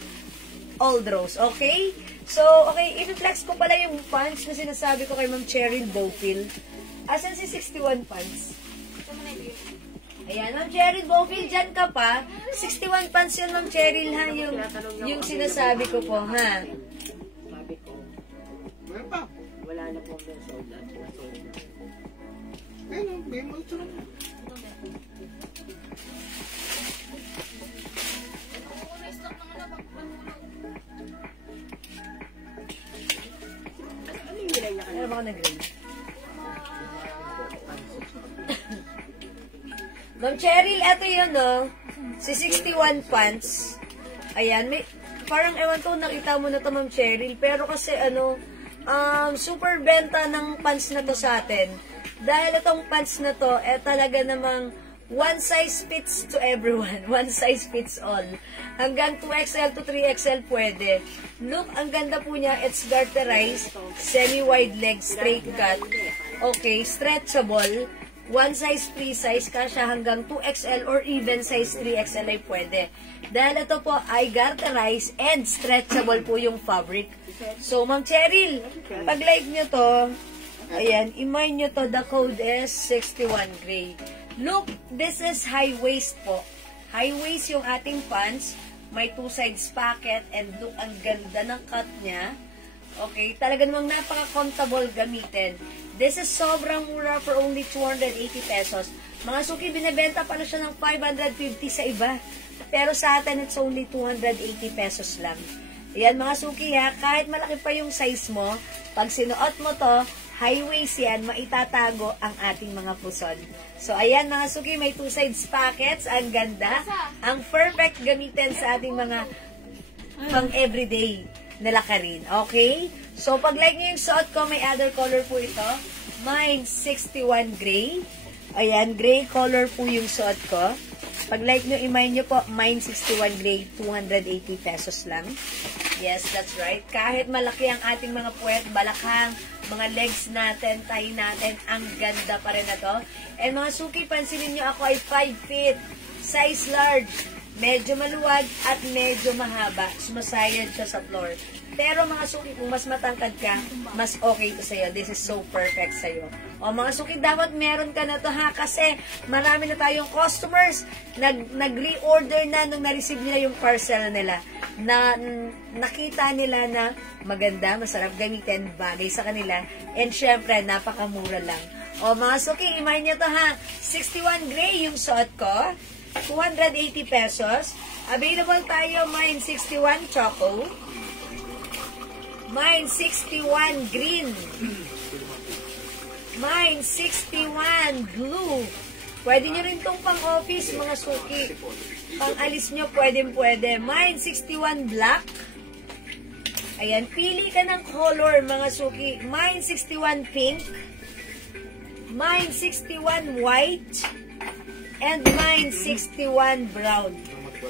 Old Rose, okay? So, okay, i-flex ko pala yung pants na sinasabi ko kay Ma'am Cheryl Bowfield. Asan si 61 pants? Ayan, Ma'am Cheryl Bowfield, dyan ka pa. 61 pants yun, Ma'am Cheryl, ha? Yung sinasabi ko po, ha? Sabi ko, Meron pa. wala na po ang sold out. Ayun, may multo na. Ano yung gilay niya Meron ako nag-gray. Ma'am Cheryl, eto yun, no? Si 61 pants. Ayan, may, parang ewan ko, nakita mo na to, Ma'am Cheryl. Pero kasi, super benta ng pants na to sa atin. Dahil itong pants na to, talaga namang one size fits to everyone. One size fits all. Hanggang 2XL to 3XL pwede. Look, ang ganda po niya. It's garterized, semi-wide leg, straight cut. Okay, stretchable. One size, free size, kasya hanggang 2XL or even size 3XL ay pwede. Dahil ito po ay garterized and stretchable po yung fabric. So, Ma'am Cheryl, pag like nyo to, ayan, i-mind nyo to, the code is 61 gray. Look, this is high waist po. High waist yung ating pants. May two sides pocket and look, ang ganda ng cut niya. Okay, talaga namang napaka-comfortable gamitin. This is sobrang mura for only 280 pesos. Mga suki, binibenta pala siya ng 550 sa iba. Pero sa atin, it's only 280 pesos lang. Ayan mga suki ha, kahit malaki pa yung size mo, pag sinuot mo to, high waist yan, maitatago ang ating mga puson. So, ayan mga suki, may two sides pockets. Ang ganda. Ang perfect gamitin sa ating mga pang everyday na lakarin. Okay? So, pag like nyo yung suot ko, may other color po ito. Mine, 61 gray. Ayan, gray color po yung suot ko. Pag like nyo, i-mine nyo po, mine 61 gray, 280 pesos lang. Yes, that's right. Kahit malaki ang ating mga puwet, balakhang, mga legs natin, tahi natin, ang ganda pa rin na to. And mga suki, pansinin nyo ako ay 5 feet, size large, medyo maluwag at medyo mahaba. Sumasayad siya sa floor. Pero mga suki, kung mas matangkad ka, mas okay ito sa'yo. This is so perfect sa'yo. O mga suki, dapat meron ka na to ha, kasi marami na tayong customers nag-reorder na nung na-receive nila yung parcel nila. Na nakita nila na maganda, masarap gamitin, bagay sa kanila, and syempre, napakamura lang. O mga suki, imahin nyo to ha, 61 gray yung suot ko, 280 pesos. Available tayo, mine 61 choco, mine 61 green, mine 61 blue. Pwede nyo rin itong pang-office, mga suki. Pang-alis nyo, pwede. Mine 61 black. Ayan, pili ka ng color, mga suki. Mine 61 pink, mine 61 white, and mine 61 brown.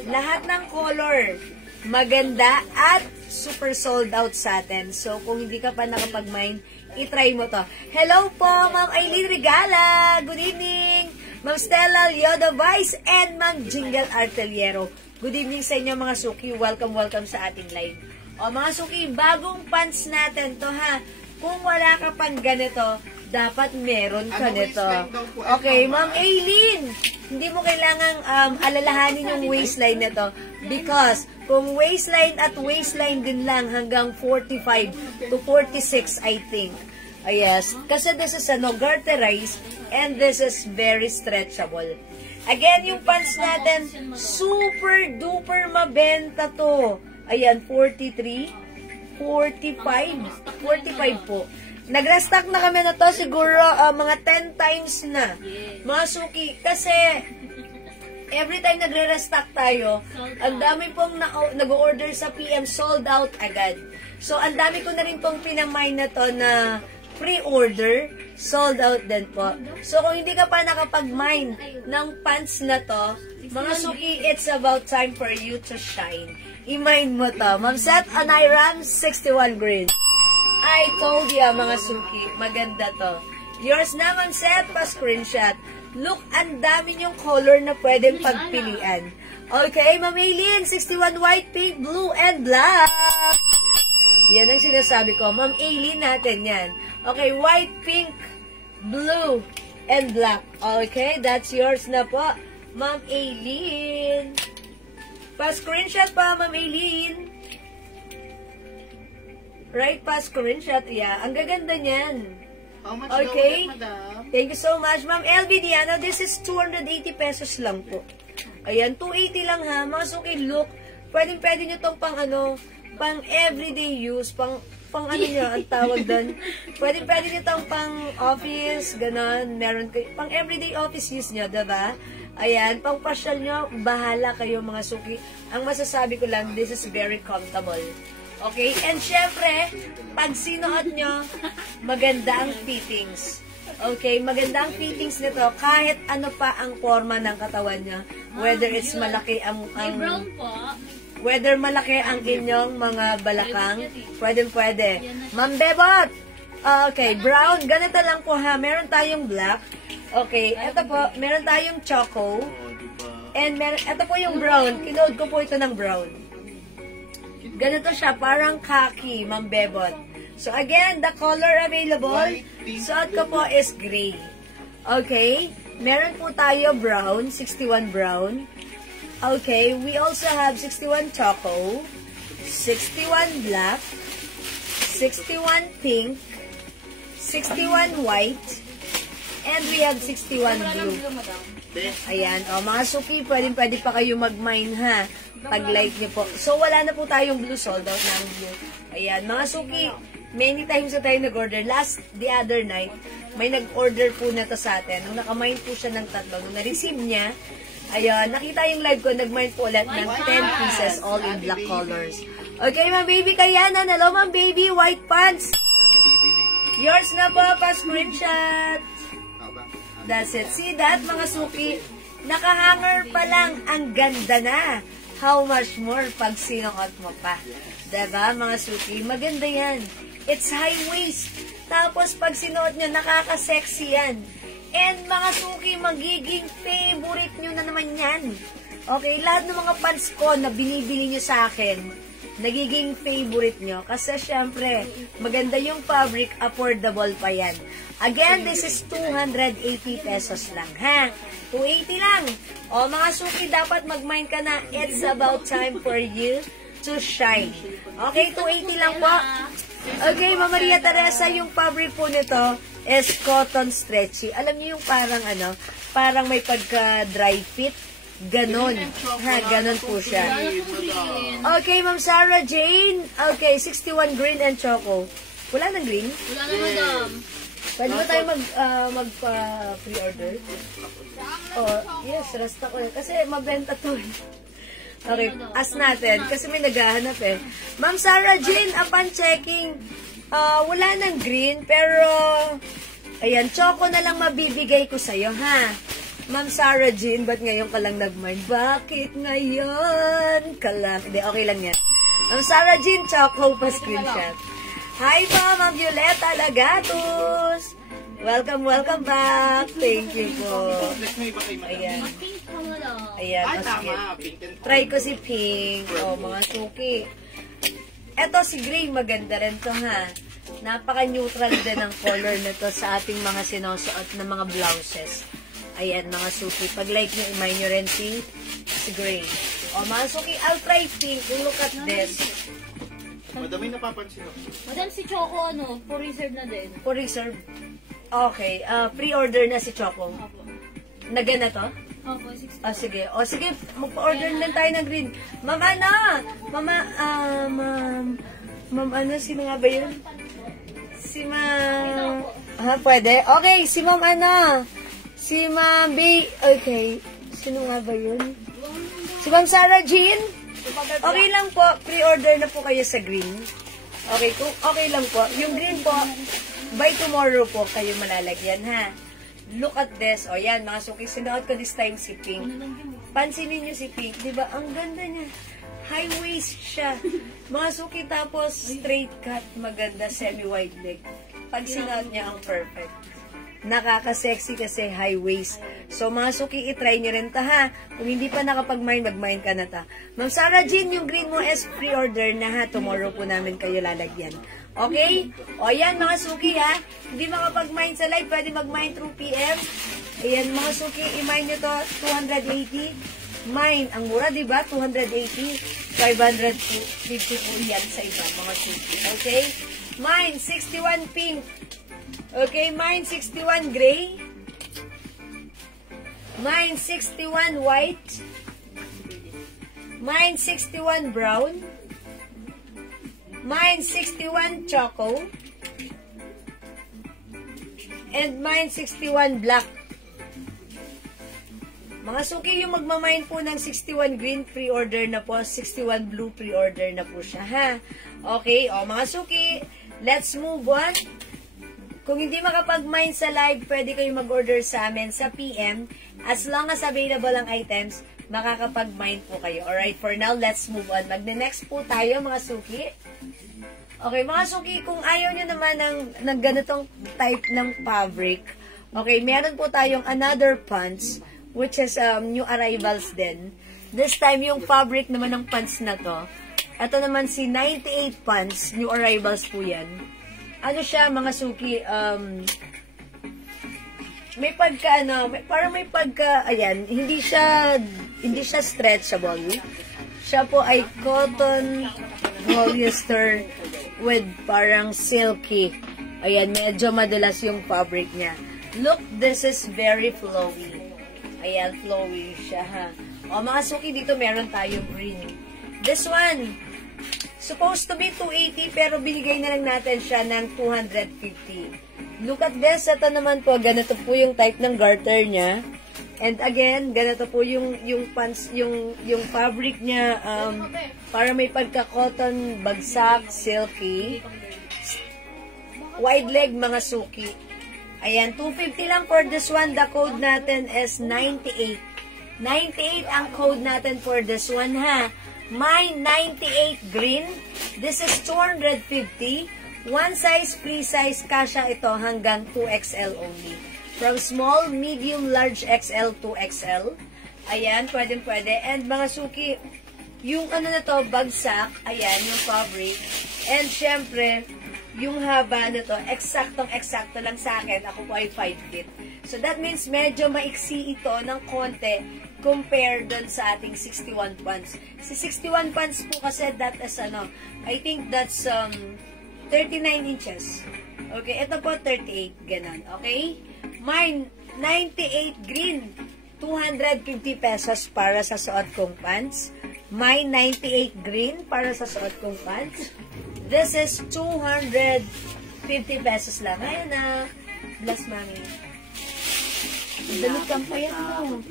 Lahat ng color maganda at super sold out sa atin. So, kung hindi ka pa nakapag-mine, itry mo to. Hello po, Ma'am Aileen Regala. Good evening. Ma'am Stella Lyoda Vice and Ma'am Jingle Arteliero. Good evening sa inyo mga suki. Welcome sa ating live. O mga suki, bagong pants natin to ha. Kung wala ka pang ganito, dapat meron ka nito. Okay, Ma'am Aileen, hindi mo kailangang alalahanin yung waistline nito because kung waistline at waistline din lang hanggang 45 to 46, I think. Yes, kasi this is garterized and this is very stretchable. Again, yung pants natin, super duper mabenta to. Ayan, 43, 45 po. Nag-restock na kami na to siguro mga 10 times na. Mga suki, kasi every time nagre-restock tayo, ang dami pong nag-order sa PM, sold out agad. So, ang dami ko na rin pong pinamine na to na pre-order, sold out din po. So, kung hindi ka pa nakapag-mine ng pants na to, mga suki, it's about time for you to shine. I-mine mo to. Ma'am Seth Aniram, 61 green. I told you, mga suki, maganda to. Yours na, Ma'am Seth, pa-screenshot. Look, ang dami yung color na pwedeng pagpilian. Okay, Ma'am Aileen, 61 white, pink, blue, and black. Yan ang sinasabi ko. Ma'am Aileen natin yan. Okay, white, pink, blue, and black. Okay, that's yours na po, Ma'am Aileen. Pa-screenshot pa, Ma'am Aileen. Right, pa-screenshot. Yeah, ang gaganda niyan. How much Okay. daw ulit, madam? Thank you so much. Ma'am LB Diana, this is 280 pesos lang po. Ayan, 280 lang ha. Mga suki, look. Pwede nyo tong pang pang everyday use, pang ano nyo, ang tawag doon. Pwede nyo tong pang office, ganon. Meron kayo, pang everyday office use nyo, diba? Ayan, pang pasyal nyo, bahala kayo mga suki. Ang masasabi ko lang, this is very comfortable. Okay? And syempre, pag sinuot nyo, maganda ang fittings. Okay? Maganda ang fittings nito kahit ano pa ang forma ng katawan nyo. Whether it's malaki May brown po. whether malaki ang inyong mga balakang, pwede. Ma'am Bebot! Okay, brown. Ganito lang po ha. Meron tayong black. Okay, eto po. Meron tayong choco. And eto po yung brown. Kinood ko po ito ng brown. Ganito siya, parang khaki, Ma'am Bebot. So again, the color available, suot ko po is gray. Okay, meron po tayo brown, 61 brown. Okay, we also have 61 choco, 61 black, 61 pink, 61 white, and we have 61 blue. Ayan, mga suki, pwede pa kayo mag-mine ha. Pag-like nyo po. So, wala na po tayong blue, sold out ng blue. Ayan, mga suki, many times na tayo nag-order. The other night, may nag-order po na to sa atin. Nung nakamine po siya ng 3, nung na-receive niya, ayan, nakita yung live ko, nag-mine po ulit ng 10 pieces, all in black colors. Okay, Ma'am Baby Kayanan. Hello, Ma'am Baby, white pants. Yours na po, pa-screenshot. That's it. See that, mga suki? Nakahanger pa lang, ang ganda na. How much more pag sinuot mo pa? Diba, mga suki? Maganda yan. It's high waist. Tapos, pag sinuot nyo, nakaka-sexy yan. And, mga suki, magiging favorite nyo na naman yan. Okay, lahat ng mga pants ko na binibili nyo sa akin, nagiging favorite nyo. Kasi, syempre, maganda yung fabric, affordable pa yan. Again, this is 280 pesos lang, ha? 280 lang. O, mga suki, dapat mag-mind ka na, it's about time for you to shine. Okay, 280 lang po. Okay, Ma'am Maria Teresa, yung fabric po nito is cotton stretchy. Alam niyo yung parang may pagka-dry fit. Ganon. Ha, ganon po siya. Okay, Ma'am Sarah Jane. Okay, 61 green and choco. Wala nang green? Wala na, madam. Pwede ba tayo mag-pre-order? Oh, yes, rasta ko. Kasi mabenta to. Okay, ask natin. Kasi may naghahanap eh. Ma'am Sarah Jane, upon checking, wala nang green, pero, ayan, choco na lang mabibigay ko sa'yo, ha? Ma'am Sarah Jane, ba't ngayon ka lang nag-mind? Bakit ngayon ka lang? Hindi, okay lang yan. Ma'am Sarah Jane, choco pa screenshot. Hi po, Ma'am Violeta Lagatos. Welcome back. Thank you po. Ayan. Pink pa wala. Ayan, Ay, oh, sige. tama. Pink and Try ko si pink. O, mga suki. Eto si gray, maganda rin to ha. Napaka-neutral din ang color nito sa ating mga sinusuot na mga blouses. Ayan, mga suki. Pag like nyo, imay nyo rin si gray. O, mga suki, I'll try pink. Look at this. Madami napapansin ako. Madam, si Choco, for reserve na din. For reserve. Okay, pre-order na si Choco. Opo. Nagana to? Opo, 60. Sige. O, sige, magpa-order lang tayo ng green. Ma'am, Ma'am, sino nga ba yun? Si Ma'am... pwede? Okay, si Ma'am, si Ma'am B... Okay, sino nga ba yun? Si Ma'am Sarah Jean? Okay lang po, pre-order na po kayo sa green. Okay, okay lang po. Yung green po, by tomorrow po kayo malalagyan, ha? Look at this. O, yan, mga suki. Sinuot ko this time si pink. Pansinin nyo si pink. Diba? Ang ganda niya. High waist siya. Mga suki, tapos straight cut. Maganda, semi-wide leg. Pag sinuot niya, ang perfect. Nakaka-sexy kasi high waist. So, mga suki, itry nyo rin ta, ha? Kung hindi pa nakapag-mine, mag-mine ka na ta. Ma'am Sarah Jean, yung green mo is pre-order na, ha? Tomorrow po namin kayo lalagyan. Okay? O, yan, mga suki, ha? Hindi makapag-mine sa live, pwede mag-mine through PM. Ayan, mga suki, i-mine nyo to, 280. Mine, ang mura, diba? 280. 550 po yan sa iba, mga suki. Okay? Mine, 61 pink. Okay, mine 61 gray. Mine 61 white. Mine 61 brown. Mine 61 choco. And mine 61 black. Mga suki, yung magmamine po ng 61 green, pre-order na po. 61 blue, pre-order na po siya, ha? Okay, o mga suki, let's move on. Kung hindi makapag-mine sa live, pwede kayo mag-order sa amin sa PM. As long as available ang items, makakapag-mine po kayo. Alright, for now, let's move on. Magne-next po tayo, mga suki. Okay, mga suki, kung ayaw nyo naman ng ganitong type ng fabric, okay, meron po tayong another pants, which is new arrivals din. This time, yung fabric naman ng pants na to, ito naman si 98 pants, new arrivals po yan. Ano siya, mga suki, may pagka, parang may pagka, ayan, hindi siya stretchable. Siya po ay cotton polyester with parang silky. Ayan, medyo madulas yung fabric niya. Look, this is very flowy. Ayan, flowy siya, ha. O, mga suki, dito meron tayong green. This one, supposed to be 280, pero binigay na lang natin siya ng 250. Look at this. Ito naman po, ganito po yung type ng garter niya. And again, ganito po yung pants, yung fabric niya, para may pagka-cotton, bagsak, silky. Wide leg, mga suki. Ayan, 250 lang for this one. The code natin is 98. 98 ang code natin for this one, ha. Mine 98 green. This is 250. One size, free size, kasha ito hanggang 2XL only. From small, medium, large XL to XL. Ayan, pwede. And mga suki, yung ano na to, bagsak, ayan, yung fabric. And syempre, yung haba na to, eksaktong-eksakto lang sa akin. Ako po ay 5 feet. So that means medyo maiksi ito ng konti compared dun sa ating 61 pants. Si 61 pants po kasi that is I think that's 39 inches. Okay, ito po 38, ganon. Okay? Mine, 98 green, 250 pesos para sa suot kong pants. Mine, 98 green para sa suot kong pants. This is 250 pesos lang. Ayun na. Bless, mami. Dalit kang payat mo.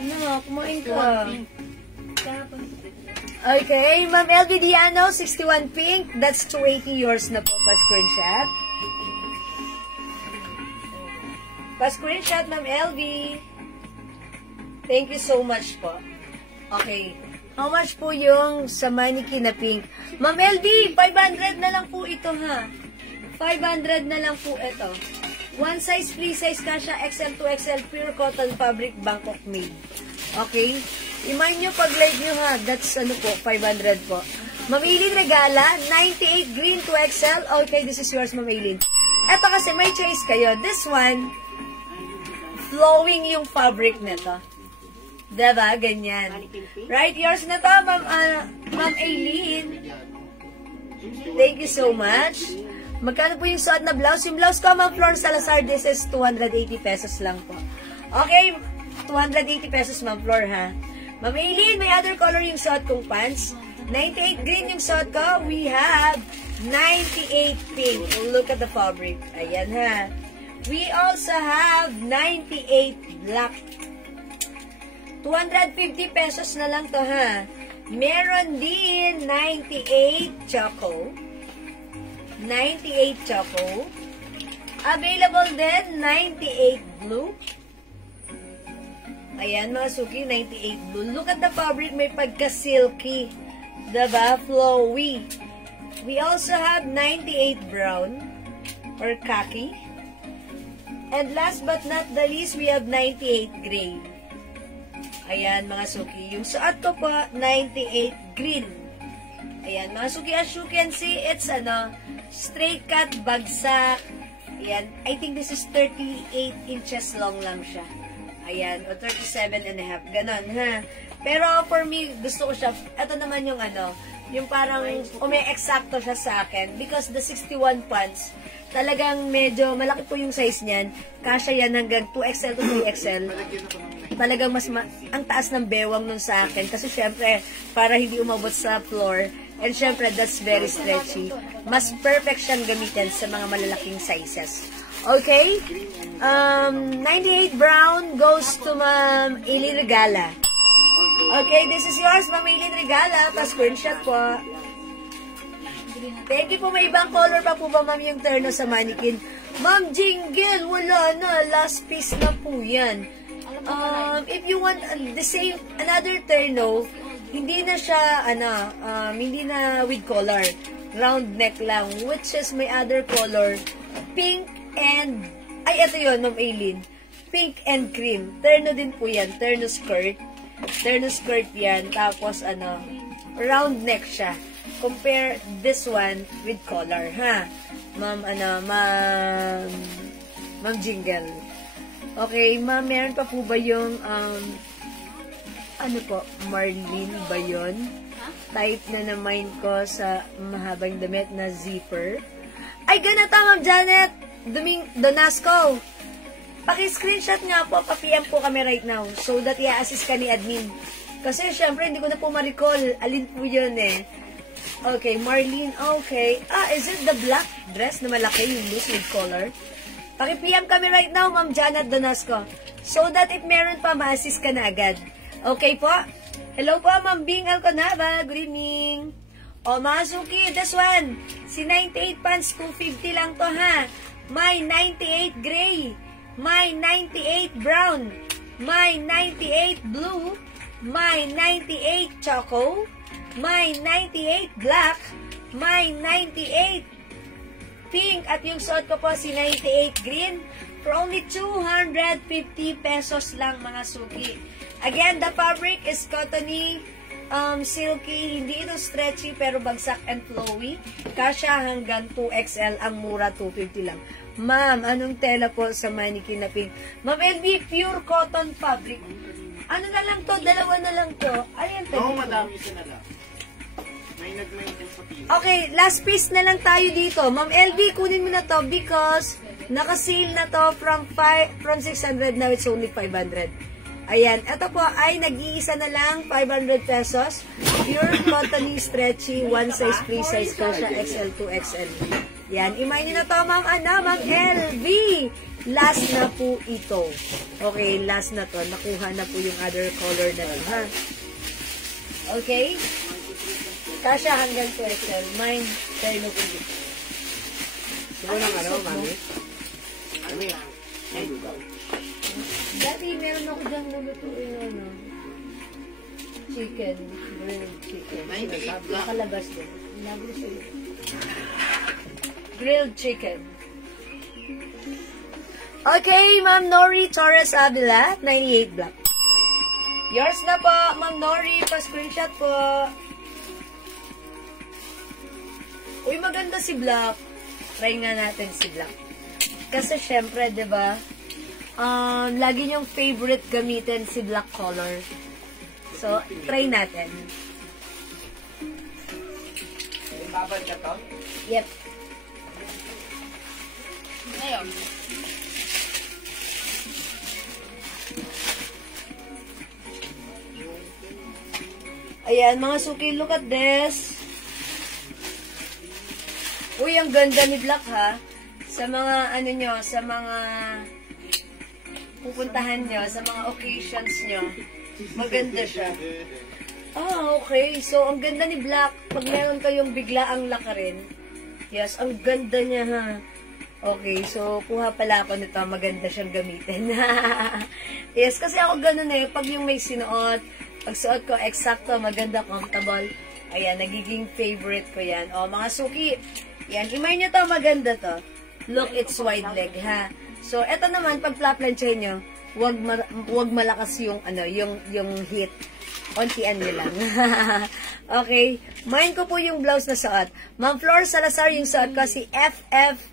Ano, kumain ka. Okay, Ma'am LV Diano, 61 pink. That's 280 yours na po. Pa-screenshot. Pa-screenshot, Ma'am LV. Thank you so much po. Okay. How much po yung sa mannequin na pink? Ma'am LV, 500 na lang po ito, ha. 500 na lang po ito. One size, free size, kasha, XL to XL, pure cotton fabric, Bangkok made. Okay? Iman nyo pag like nyo, ha. That's, po, 500 po. Ma'am Aileen Regala, 98 green to XL. Okay, this is yours, Ma'am Aileen. Ito kasi, may choice kayo. This one, flowing yung fabric nito. Diba? Ganyan. Right? Yours na to, Ma'am Aileen. Thank you so much. Magkano po yung suot na blouse? Yung blouse ko, Ma'am Flor Salazar, this is 280 pesos lang po. Okay, 280 pesos, Ma'am Flor, ha? Ma'am Aileen, may other color yung suot kong pants. 98 green yung suot ko. We have 98 pink. Look at the fabric. Ayan, ha? We also have 98 black. 250 pesos na lang to, ha? Meron din 98 choco. 98 choco. Available din 98 blue. Ayan, mga suki, 98 blue. Look at the fabric, may pagka-silky. Diba? Flowy. We also have 98 brown or khaki. And last but not the least, we have 98 gray. Ayan, mga suki. Yung suot ko po, 98 green. Ayan, mga suki, as you can see, it's straight cut, bagsak. Ayan, I think this is 38 inches long lang siya. Ayan, o 37 and a half. Ganon, ha? Pero for me, gusto ko siya, ito naman yung yung parang umi-eksakto siya sa akin. Because the 61 pants, talagang medyo malaki po yung size niyan. Kasya yan hanggang 2XL to 3XL. Talagang ang taas ng bewang nun sa akin. Kasi syempre, para hindi umabot sa floor. And syempre, that's very stretchy. Mas perfect siyang gamitin sa mga malalaking sizes. Okay? 98 brown goes to Ma'am Eileen Regala. Okay, this is yours, Ma'am Eileen Regala. Pa-screenshot po. Thank you po. May ibang color pa po ba, Ma'am, yung terno sa mannequin? Ma'am Jingle, wala na. Last piece na po yan. If you want the same, another terno, hindi na siya, hindi na with collar. Round neck lang, which is may other color. Pink and, ito yun, Ma'am Eileen. Pink and cream. Terno din po yan. Terno skirt. Terno skirt yan. Tapos, round neck siya. Compare this one with collar, ha? Ma'am Jingle. Okay, ma'am, meron pa po ba yung, Marlene ba yun? Type na naman ko sa mahabang damit na zipper. Ay, ganito, Ma'am Janet! Donasco! Paki-screenshot nga po, pa-PM po kami right now so that i-assist ka ni admin. Kasi, syempre, hindi ko na po ma-recall. Alin po yun eh. Okay, Marlene, okay. Is it the black dress na malaki, yung loose with collar? Paki-PM kami right now, Ma'am Janet Donasco. So that if meron pa, ma-assist ka na agad. Okay po? Hello po, Ma'am Bing Alconaba. Good evening. O, mga suki, this one. Si 98 pants, 250 lang to, ha? May 98 gray. May 98 brown. May 98 blue. May 98 choco. May 98 black. May 98 pink. At yung suot ko po, si 98 green. For only 250 pesos lang, mga suki. Again, the fabric is cottony, silky, hindi ito stretchy pero bagsak and flowy. Kasya hanggang 2XL, ang mura 250 lang. Ma'am, anong tela po sa mannequin na pink? Ma'am LB, pure cotton fabric. Ano na lang to? Dalawa na lang to. Ayan, Oo, madami isa na lang. May nag-maintain sa pila. Okay, last piece na lang tayo dito. Ma'am LB, kunin mo na to because naka-sale na to from 600, now it's only 500. Ayan, ito po ay nag-iisa na lang, 500 pesos. Pure cottony, stretchy, one size, free size ka siya, XL to XL. Yan, imay nyo na to, Ma'am Ma'am LV. Last na po ito. Okay, last na to. Nakuha na po yung other color na to, ha? Okay? Kasya hanggang 2XL. Mine, terno po dito. Siguro lang mami? Mami, dati meron ako dyan lulutuin chicken, grilled chicken. Nakalabas din. Grilled chicken. Okay, Ma'am Nori Torres Avila, 98 black. Yours na po, Ma'am Nori, pa-screenshot po. Uy, maganda si Black. Try nga natin si Black. Kasi syempre, 'di ba? Lagi niyong favorite gamitin si black color. So, try natin. babal ka to? Yep. Ngayon. Ayan, mga suki, look at this. Uy, ang ganda ni Black, ha? Sa mga, ano nyo, sa mga pupuntahan nyo, sa mga occasions nyo. Maganda siya. Okay. So, ang ganda ni Black. Pag meron kayong biglaang lakarin. Yes, ang ganda niya, ha? Okay, so, kuha pala ako nito. Maganda siyang gamitin. Yes, kasi ako ganun eh. Pag yung may sinuot, pag suot ko, eksakto, maganda, comfortable. Ayan, nagiging favorite ko yan. O, mga suki. Yan, imay nyo to, maganda to. Look, it's wide leg, ha? So, eto naman, pag flaplanchay nyo, wag malakas yung, ano, yung hit. Ontian nyo lang. Okay. Mine ko po yung blouse na suot. Ma'am Flor Salazar, yung suot ko, si FF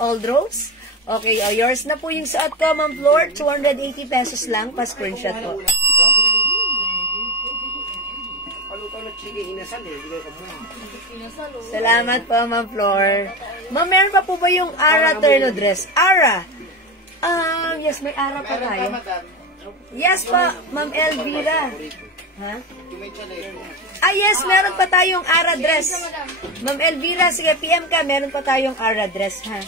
Aldros. Okay, yours na po yung suot ko, Ma'am Flor. 280 pesos lang, pa-screenshot po. papaluto ng chicken inasal eh. Bigay ko mo. Kinasalo. Salamat po, Ma'am Flor. Ma'am, meron pa po ba yung Ara Terno dress? Ara! Yes, may Ara pa Meron tayo. pa, madam. Yes pa, Ma'am Elvira. Ha? Yung may chaleco. Yes, meron pa tayong Ara dress. Ma'am Elvira, sige, PM ka, meron pa tayong Ara dress, ha?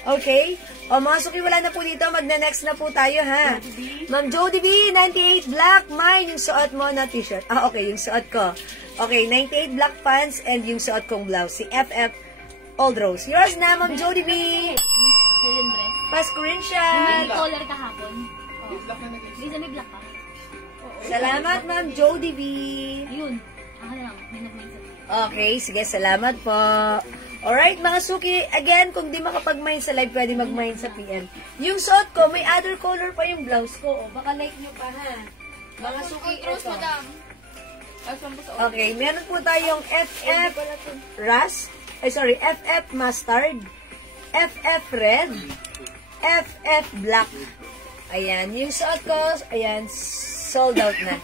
Okay? O, mga suki, wala na po dito. Magna-next na po tayo, ha? Ma'am Jody B, 98 black. Mine, yung suot mo na t-shirt. Okay, yung suot ko. Okay, 98 black pants and yung suot kong blouse. Si FF Old Rose. Yours na, Ma'am Jody B. Helen dress. Pa-screenshot. May color kahapon. Yung black na nag-isip. Lisa, may black ka. Salamat, Ma'am Jody B. Yun. Ako lang. May nag-mind sa Okay, sige, salamat po. Alright, mga suki, again, kung di makapag-mind sa live, pwede mag-mind sa PM. Yung suot ko, may other color pa yung blouse ko. Baka like nyo pa, ha? Mga suki, ito. Okay, meron po tayong FF FF Mustard, FF Red, FF Black. Ayan, yung suot ko, ayan, sold out na.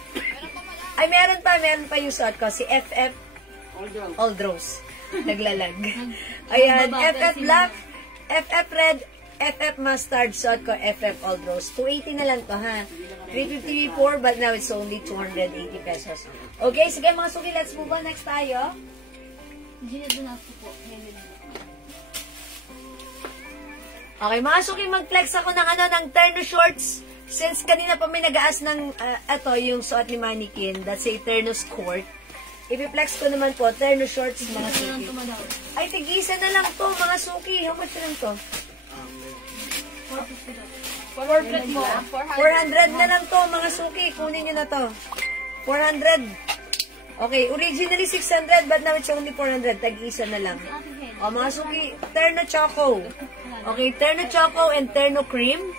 Ay, meron pa yung suot ko, si FF Old Rose. Naglalag. Ayan, FF Black, FF Red, FF Mustard, suot ko, FF Old Rose. 280 na lang to, ha? 350 before, but now it's only 280 pesos. Okay, sige mga suki, let's move on. Next tayo. Gina Donato po. Helen. Okay, mga suki, mag-flex ako ng terno shorts. Since kanina pa may nag-aas ng, yung suot ni Mannequin, that's a terno skirt. Ipi-flex ko naman po, terno shorts, mga suki. Ay, tig-isa na lang to, mga suki. How much lang to? 400 mo. 400 na lang to, mga suki. Kunin nyo na to. 400. Okay, originally 600, but now it's only 400. Tag-isa na lang. O, mga suki, terno choco. Okay, terno choco and terno cream.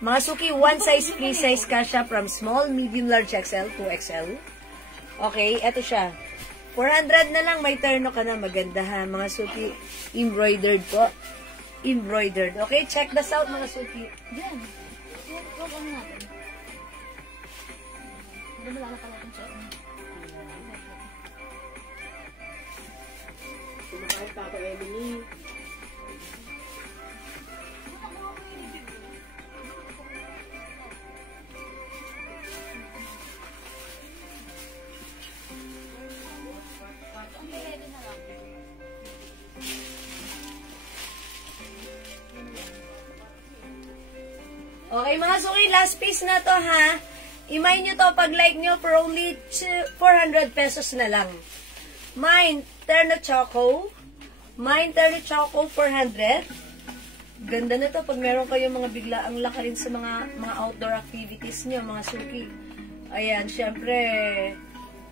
Mga suki, one size, free size kasha from small, medium, large XL to XL. Okay, eto siya. 400 na lang, may terno ka na. Maganda, ha, mga suki. Embroidered po. Embroidered. Okay, check this out, mga suki. Diyan. Huwag ano natin. Diyan wala na pala itong check. Kumakain Papa Emily. Okay, mga suki, last piece na to, ha? Imay nyo to pag like nyo for only 400 pesos na lang. Mine, terno choco. Mine, terno choco, 400. Ganda na to pag meron kayong mga biglaang lakarin sa mga outdoor activities nyo, mga suki. Ayan, syempre,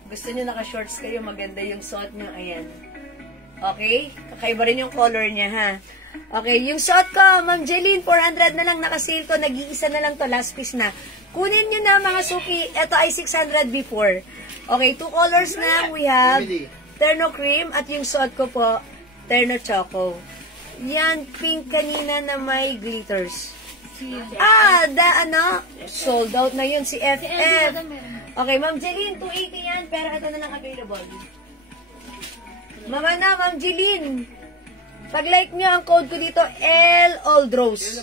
gusto nyo naka-shorts kayo, maganda yung suot nyo, ayan. Okay? Kakaiba rin yung color niya, ha? Okay, yung suot ko, Ma'am Jeline, 400 na lang, naka-sale ko, nag-iisa na lang to, last piece na. Kunin nyo na, mga suki, ito ay 600 before. Okay, two colors na, we have terno cream, at yung suot ko po, terno choco. Yan, pink kanina na may glitters. Sold out na yun, si FF. Okay, Ma'am Jeline, 280 yan, pero ito na lang available. Mama na, Ma'am Jeline. Pag-like nyo, ang code ko dito, L Old Rose.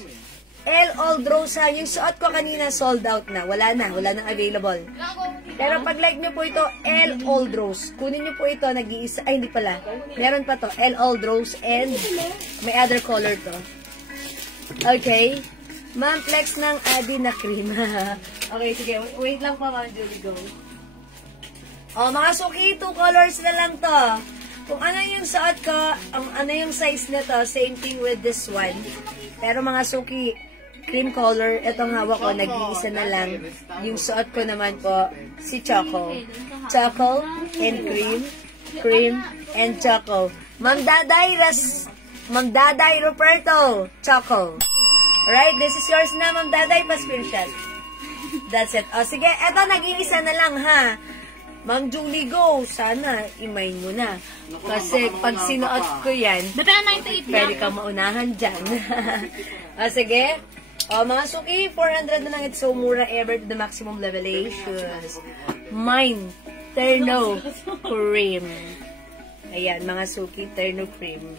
L Old Rose, ha. Yung suot ko kanina, sold out na. Wala na available. Pero pag-like nyo po ito, L Old Rose. Kunin nyo po ito, nag-iisa. Ay, hindi pala. Meron pa to, L Old Rose, and may other color to. Okay. Ma'am, flex ng Adi na cream. Okay, sige. Wait lang pa, Ma'am Julie, go. O, mga suki, two colors na lang to. Kung ano yung suot ko, ano yung size nito, same thing with this one. Pero mga suki, cream color, itong hawak ko, nag-iisa na lang. Yung suot ko naman po, si Choco. Choco and cream and Choco. Ma'am Daday Roberto, Choco. Right, this is yours na, Ma'am Daday, pa-screenshot. That's it. O, sige, eto, nag-iisa na lang, ha. Ma'am Julie, go. Sana, imay mo na. Kasi pag sinuot ko yan, pwede kang maunahan dyan. Sige. O, mga suki, 400 na lang. It's so mura ever to the maximum levelations. Mine, Terno Cream. Ayan, mga suki, Terno Cream.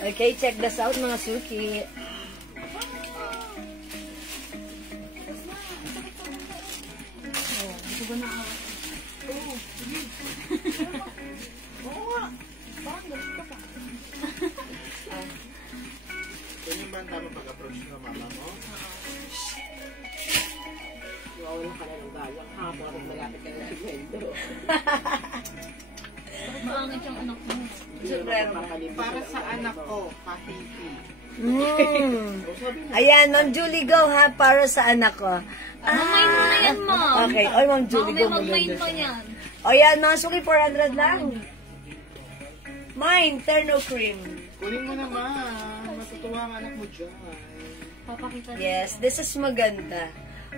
Okay, check this out, mga suki. Ganyan ba ang tama pag-approach ng mama mo? Nawawalan ka na ng galang. Hapon ako malapit ka na segmento. Bakit maangit yung anak mo? Para sa anak ko, kahiti. Ayan, Ma'am Julie, go ha, para sa anak ko. Mag-mine mo na yan, ma'am. Okay, oy, Ma'am Julie, go. Mag-mine pa yan. O yan, mga suki, 400 lang. Mine, Terno Cream. Kunin mo naman. Matutuwa ang anak mo dyan. Papakita rin. Yes, this is maganda.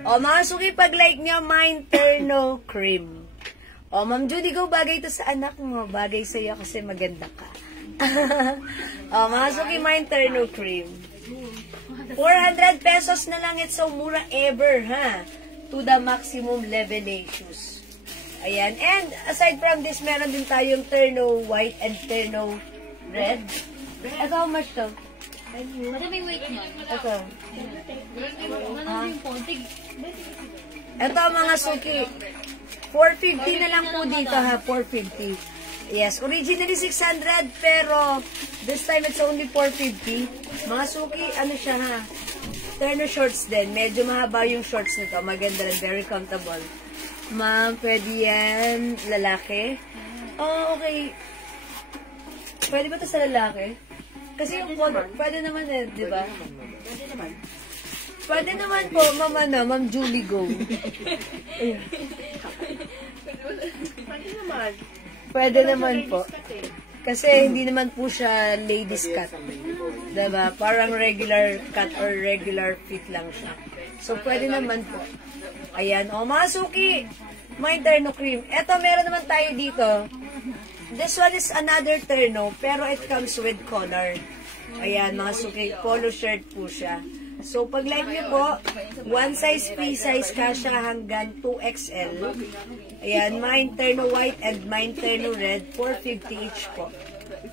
O, mga suki, pag-like nyo, Mine, Terno Cream. O, Ma'am Judy, go, bagay to sa anak mo. Bagay sa'yo kasi maganda ka. O, mga suki, Mine, Terno Cream. 400 pesos na lang. It's so mura ever, ha? To the maximum levelations. Ayan. And aside from this, meron din tayong Terno White and Terno Red. Ito, how much to? Pwede may weight niyan. Ito. Ano yung pontig? Ito, mga suki. 450 na lang po dito, ha? 450. Yes, originally 600, pero this time it's only 450. Mga suki, ano siya, ha? Terno shorts din. Medyo mahaba yung shorts nito. Maganda rin. Very comfortable. Ma'am, pwede yan lalaki? Oh, okay. Pwede ba ito sa lalaki? Kasi yung color, pwede naman eh, di ba? Pwede naman. Pwede naman po, Ma'am, Ma'am Julie, go. Pwede naman. Pwede naman po. Kasi hindi naman po siya ladies cut. Diba? Parang regular cut or regular fit lang siya. So, pwede naman po. Ayan. O, mga suki, may Terno Cream. Eto, meron naman tayo dito. This one is another Terno, pero it comes with collar. Ayan, mga suki, polo shirt po siya. So, pag like nyo po, one size, free size ka siya hanggang 2XL. Ayan, mine Terno White and mine Terno Red, 450 each po.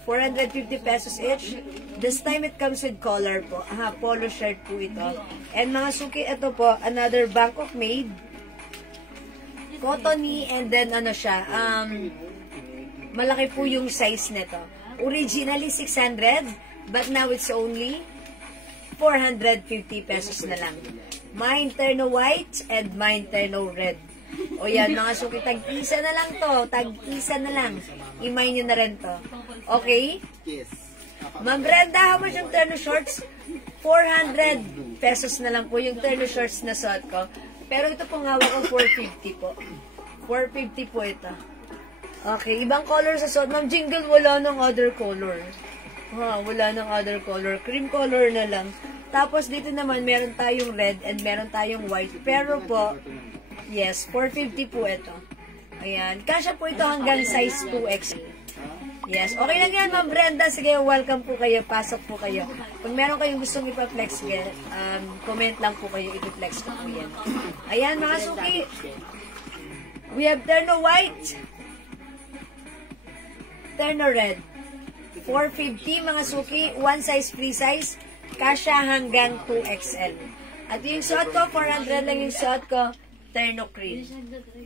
450 pesos each. This time it comes with collar po. Aha, polo shirt po ito. And mga suki, ito po, another Bangkok made. Cottony, and then ano siya, malaki po yung size nito. Originally 600, but now it's only 450 pesos na lang. Mine Terno White and mine Terno Red. O yan, mga suki, tag-isa na lang to. Tag-isa na lang. I-mine nyo na rin to. Okay? Yes. Ma'am Brenda, how much yung Terno shorts? 400 pesos na lang po yung Terno shorts na suot ko. Pero ito pong hawak ko, 450 po. 450 po ito. Okay, ibang color sa suot. Ma'am Jingle, wala nang other color. Wala nang other color. Cream color na lang. Tapos dito naman, meron tayong red and meron tayong white. Pero po, yes, 450 po ito. Ayan. Kasya po ito hanggang size 2X. Yes. Okay lang yan, Ma'am Brenda. Sige, welcome po kayo. Pasok po kayo. Kung meron kayong gustong ipa-flex, comment lang po kayo. Ipa-flex ko po yan. Ayan, mga suki. We have Terno White. Terno Red. 450, mga suki. One size, free size. Kasya hanggang 2XL. At yung suot ko, 400 lang yung suot ko. Terno Cream.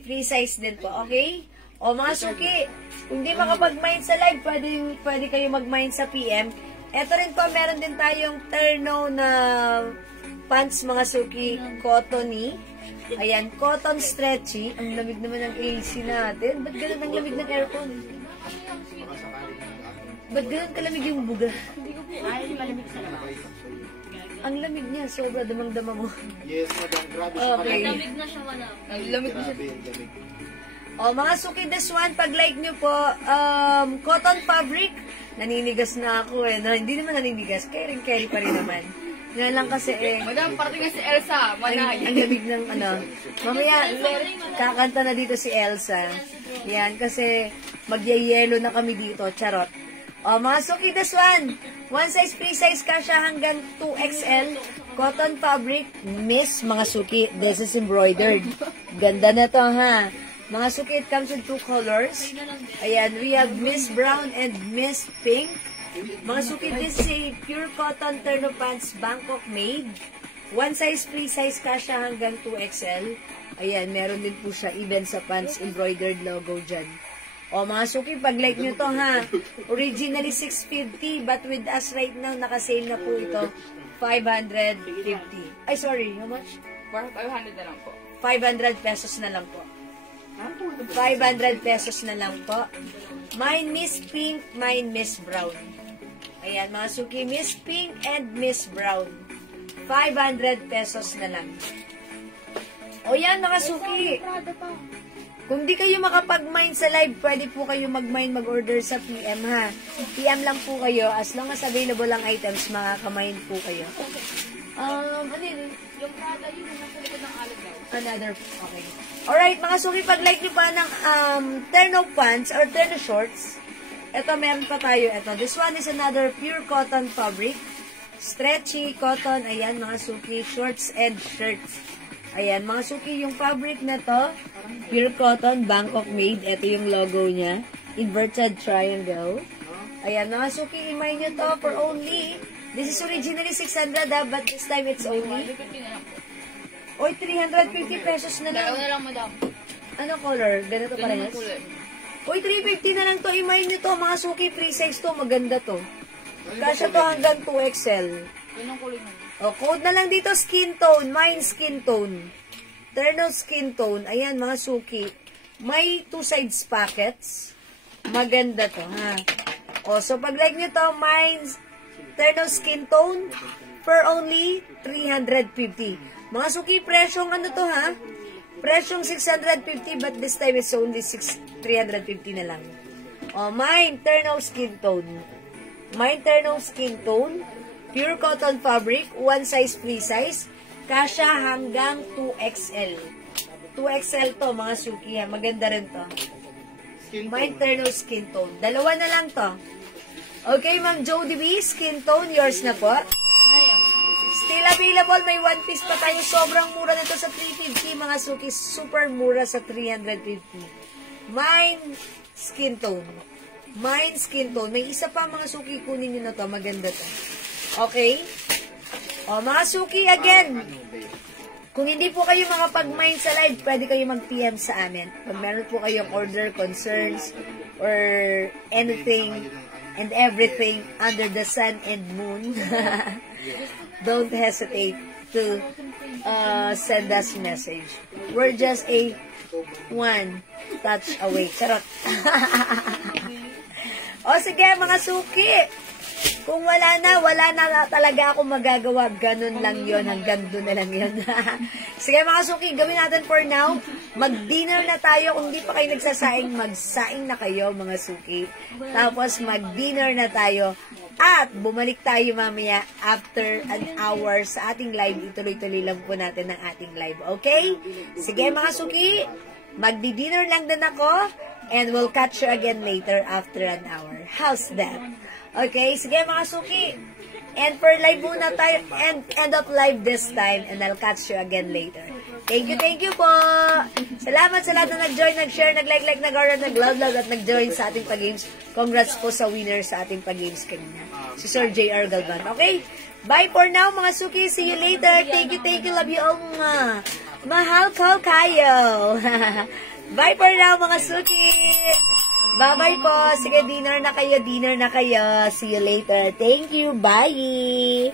Free size din po, okay? O mga suki, kung di makapag-mine sa live, pwede kayo mag-mine sa PM. Ito rin po, meron din tayong Terno na pants, mga suki, cottony. Ayan, cotton stretchy. Ang lamig naman ng AC natin. Ba't ganun ang lamig ng aircon? Ba't ganun kalamig yung buga? Ay, malamig sa labas. Ang lamig niya, sobra damang-dama mo. Yes, madam. Grabe siya. Okay. Lamig na siya wala. Ang lamig na siya. Grabe, lamig. O, mga suki, this one, pag-like nyo po, cotton fabric. Naninigas na ako eh. No, hindi naman naninigas. Carry pa rin naman. Yan lang kasi eh. Madam, parating na si Elsa. Ang lamig ng ano. Mamaya, kakanta na dito si Elsa. Yan, kasi magyayelo na kami dito. Charot. O, mga suki, this one. One size, free size ka siya hanggang 2XL. Cotton fabric, Miss, mga suki. This is embroidered. Ganda na to, ha? Mga suki, it comes in 2 colors. Ayan, we have Miss Brown and Miss Pink. Mga suki, this is a pure cotton terno pants, Bangkok made. One size, free size, kasha hanggang 2XL. Ayan, meron din po siya, even sa pants, embroidered logo dyan. O mga suki, pag like nyo to, ha? Originally 650, but with us right now, nakasale na po ito, 550. Ay, sorry, how much? 500 na lang po. 500 pesos na lang po. 500 pesos na lang po. Mine Miss Pink, mine Miss Brown. Ayan, mga suki, Miss Pink and Miss Brown. 500 pesos na lang. O yan, mga suki. Kung di kayo makapag-mine sa live, pwede po kayo mag-mine, mag-order sa PM, ha? PM lang po kayo. As long as available ang items, makaka-mine po kayo. Ano yun? Yung Prada yun, nasa likod ng alog daw. Another, okay. Alright, mga suki, pag-like nyo pa ng terno pants or terno shorts, ito, meron pa tayo. Ito, this one is another pure cotton fabric. Stretchy cotton, ayan, mga suki, shorts and shirts. Ayan, mga suki, yung fabric na to, pure cotton, Bangkok made. Ito yung logo niya. Inverted triangle. Ayan, mga suki, imay nyo to for only, this is originally 600, but this time it's only, 50 na lang po. oy, 350 pesos na lang. Dalawa na lang, madam. Ano color? Ganito parehas? kulay. Uy, 350 na lang to. Imay nyo to. Mga suki, free size to. Maganda to. Kasya to hanggang 2XL. Yun ang kulay mo. O, code na lang dito, skin tone. Mine skin tone. Terno skin tone. Ayan, mga suki. May 2 sides pockets. Maganda to, ha? O, so pag like nyo to, mine terno skin tone for only 350. Mga suki, presyong ano to, ha? Presyong 650, but this time it's only 350 na lang. O, mine terno skin tone. Mine terno skin tone. Pure cotton fabric, one size, free size. Kasya hanggang 2XL. 2XL to, mga suki, ha. Maganda rin to. Mine terno skin tone. Dalawa na lang to. Okay, Ma'am Jody B, skin tone, yours na po. Still available, may one piece pa tayo. Sobrang mura nito sa 350, mga suki. Super mura sa 350. Mine skin tone. Mine skin tone. May isa pa, mga suki, kunin nyo na to. Maganda to. Okay? O, mga suki, again, kung hindi po kayo makapag-mine sa live, pwede kayo mag-PM sa amin. Kung meron po kayong order, concerns, or anything and everything under the sun and moon, don't hesitate to send us message. We're just a one touch away. Charot. O sige, mga suki. Kung wala na talaga ako magagawa. Ganun lang yon, hanggang doon na lang yun. Sige mga suki, gawin natin for now. Mag-dinner na tayo. Kung di pa kayo nagsasaing, magsaing na kayo mga suki. Tapos mag-dinner na tayo. At bumalik tayo mamaya after an hour sa ating live. Ituloy-tuloy lang po natin ang ating live. Okay? Sige mga suki, magdi-dinner lang din ako. And we'll catch you again later after an hour. How's that? Okay, sige mga suki. And for live muna tayo, end of live this time, and I'll catch you again later. Thank you po. Salamat sa lahat na nag-join, nag-share, nag-like, nag-order, nag-love, at nag-join sa ating pag-games. Congrats po sa winner sa ating pag-games kanina. Si Sir J.R. Galvan. Okay? Bye for now mga suki. See you later. Thank you, love you all. Mahal ko kayo. Bye for now mga suki. Bye-bye po. Sige, dinner na kayo. See you later. Thank you. Bye.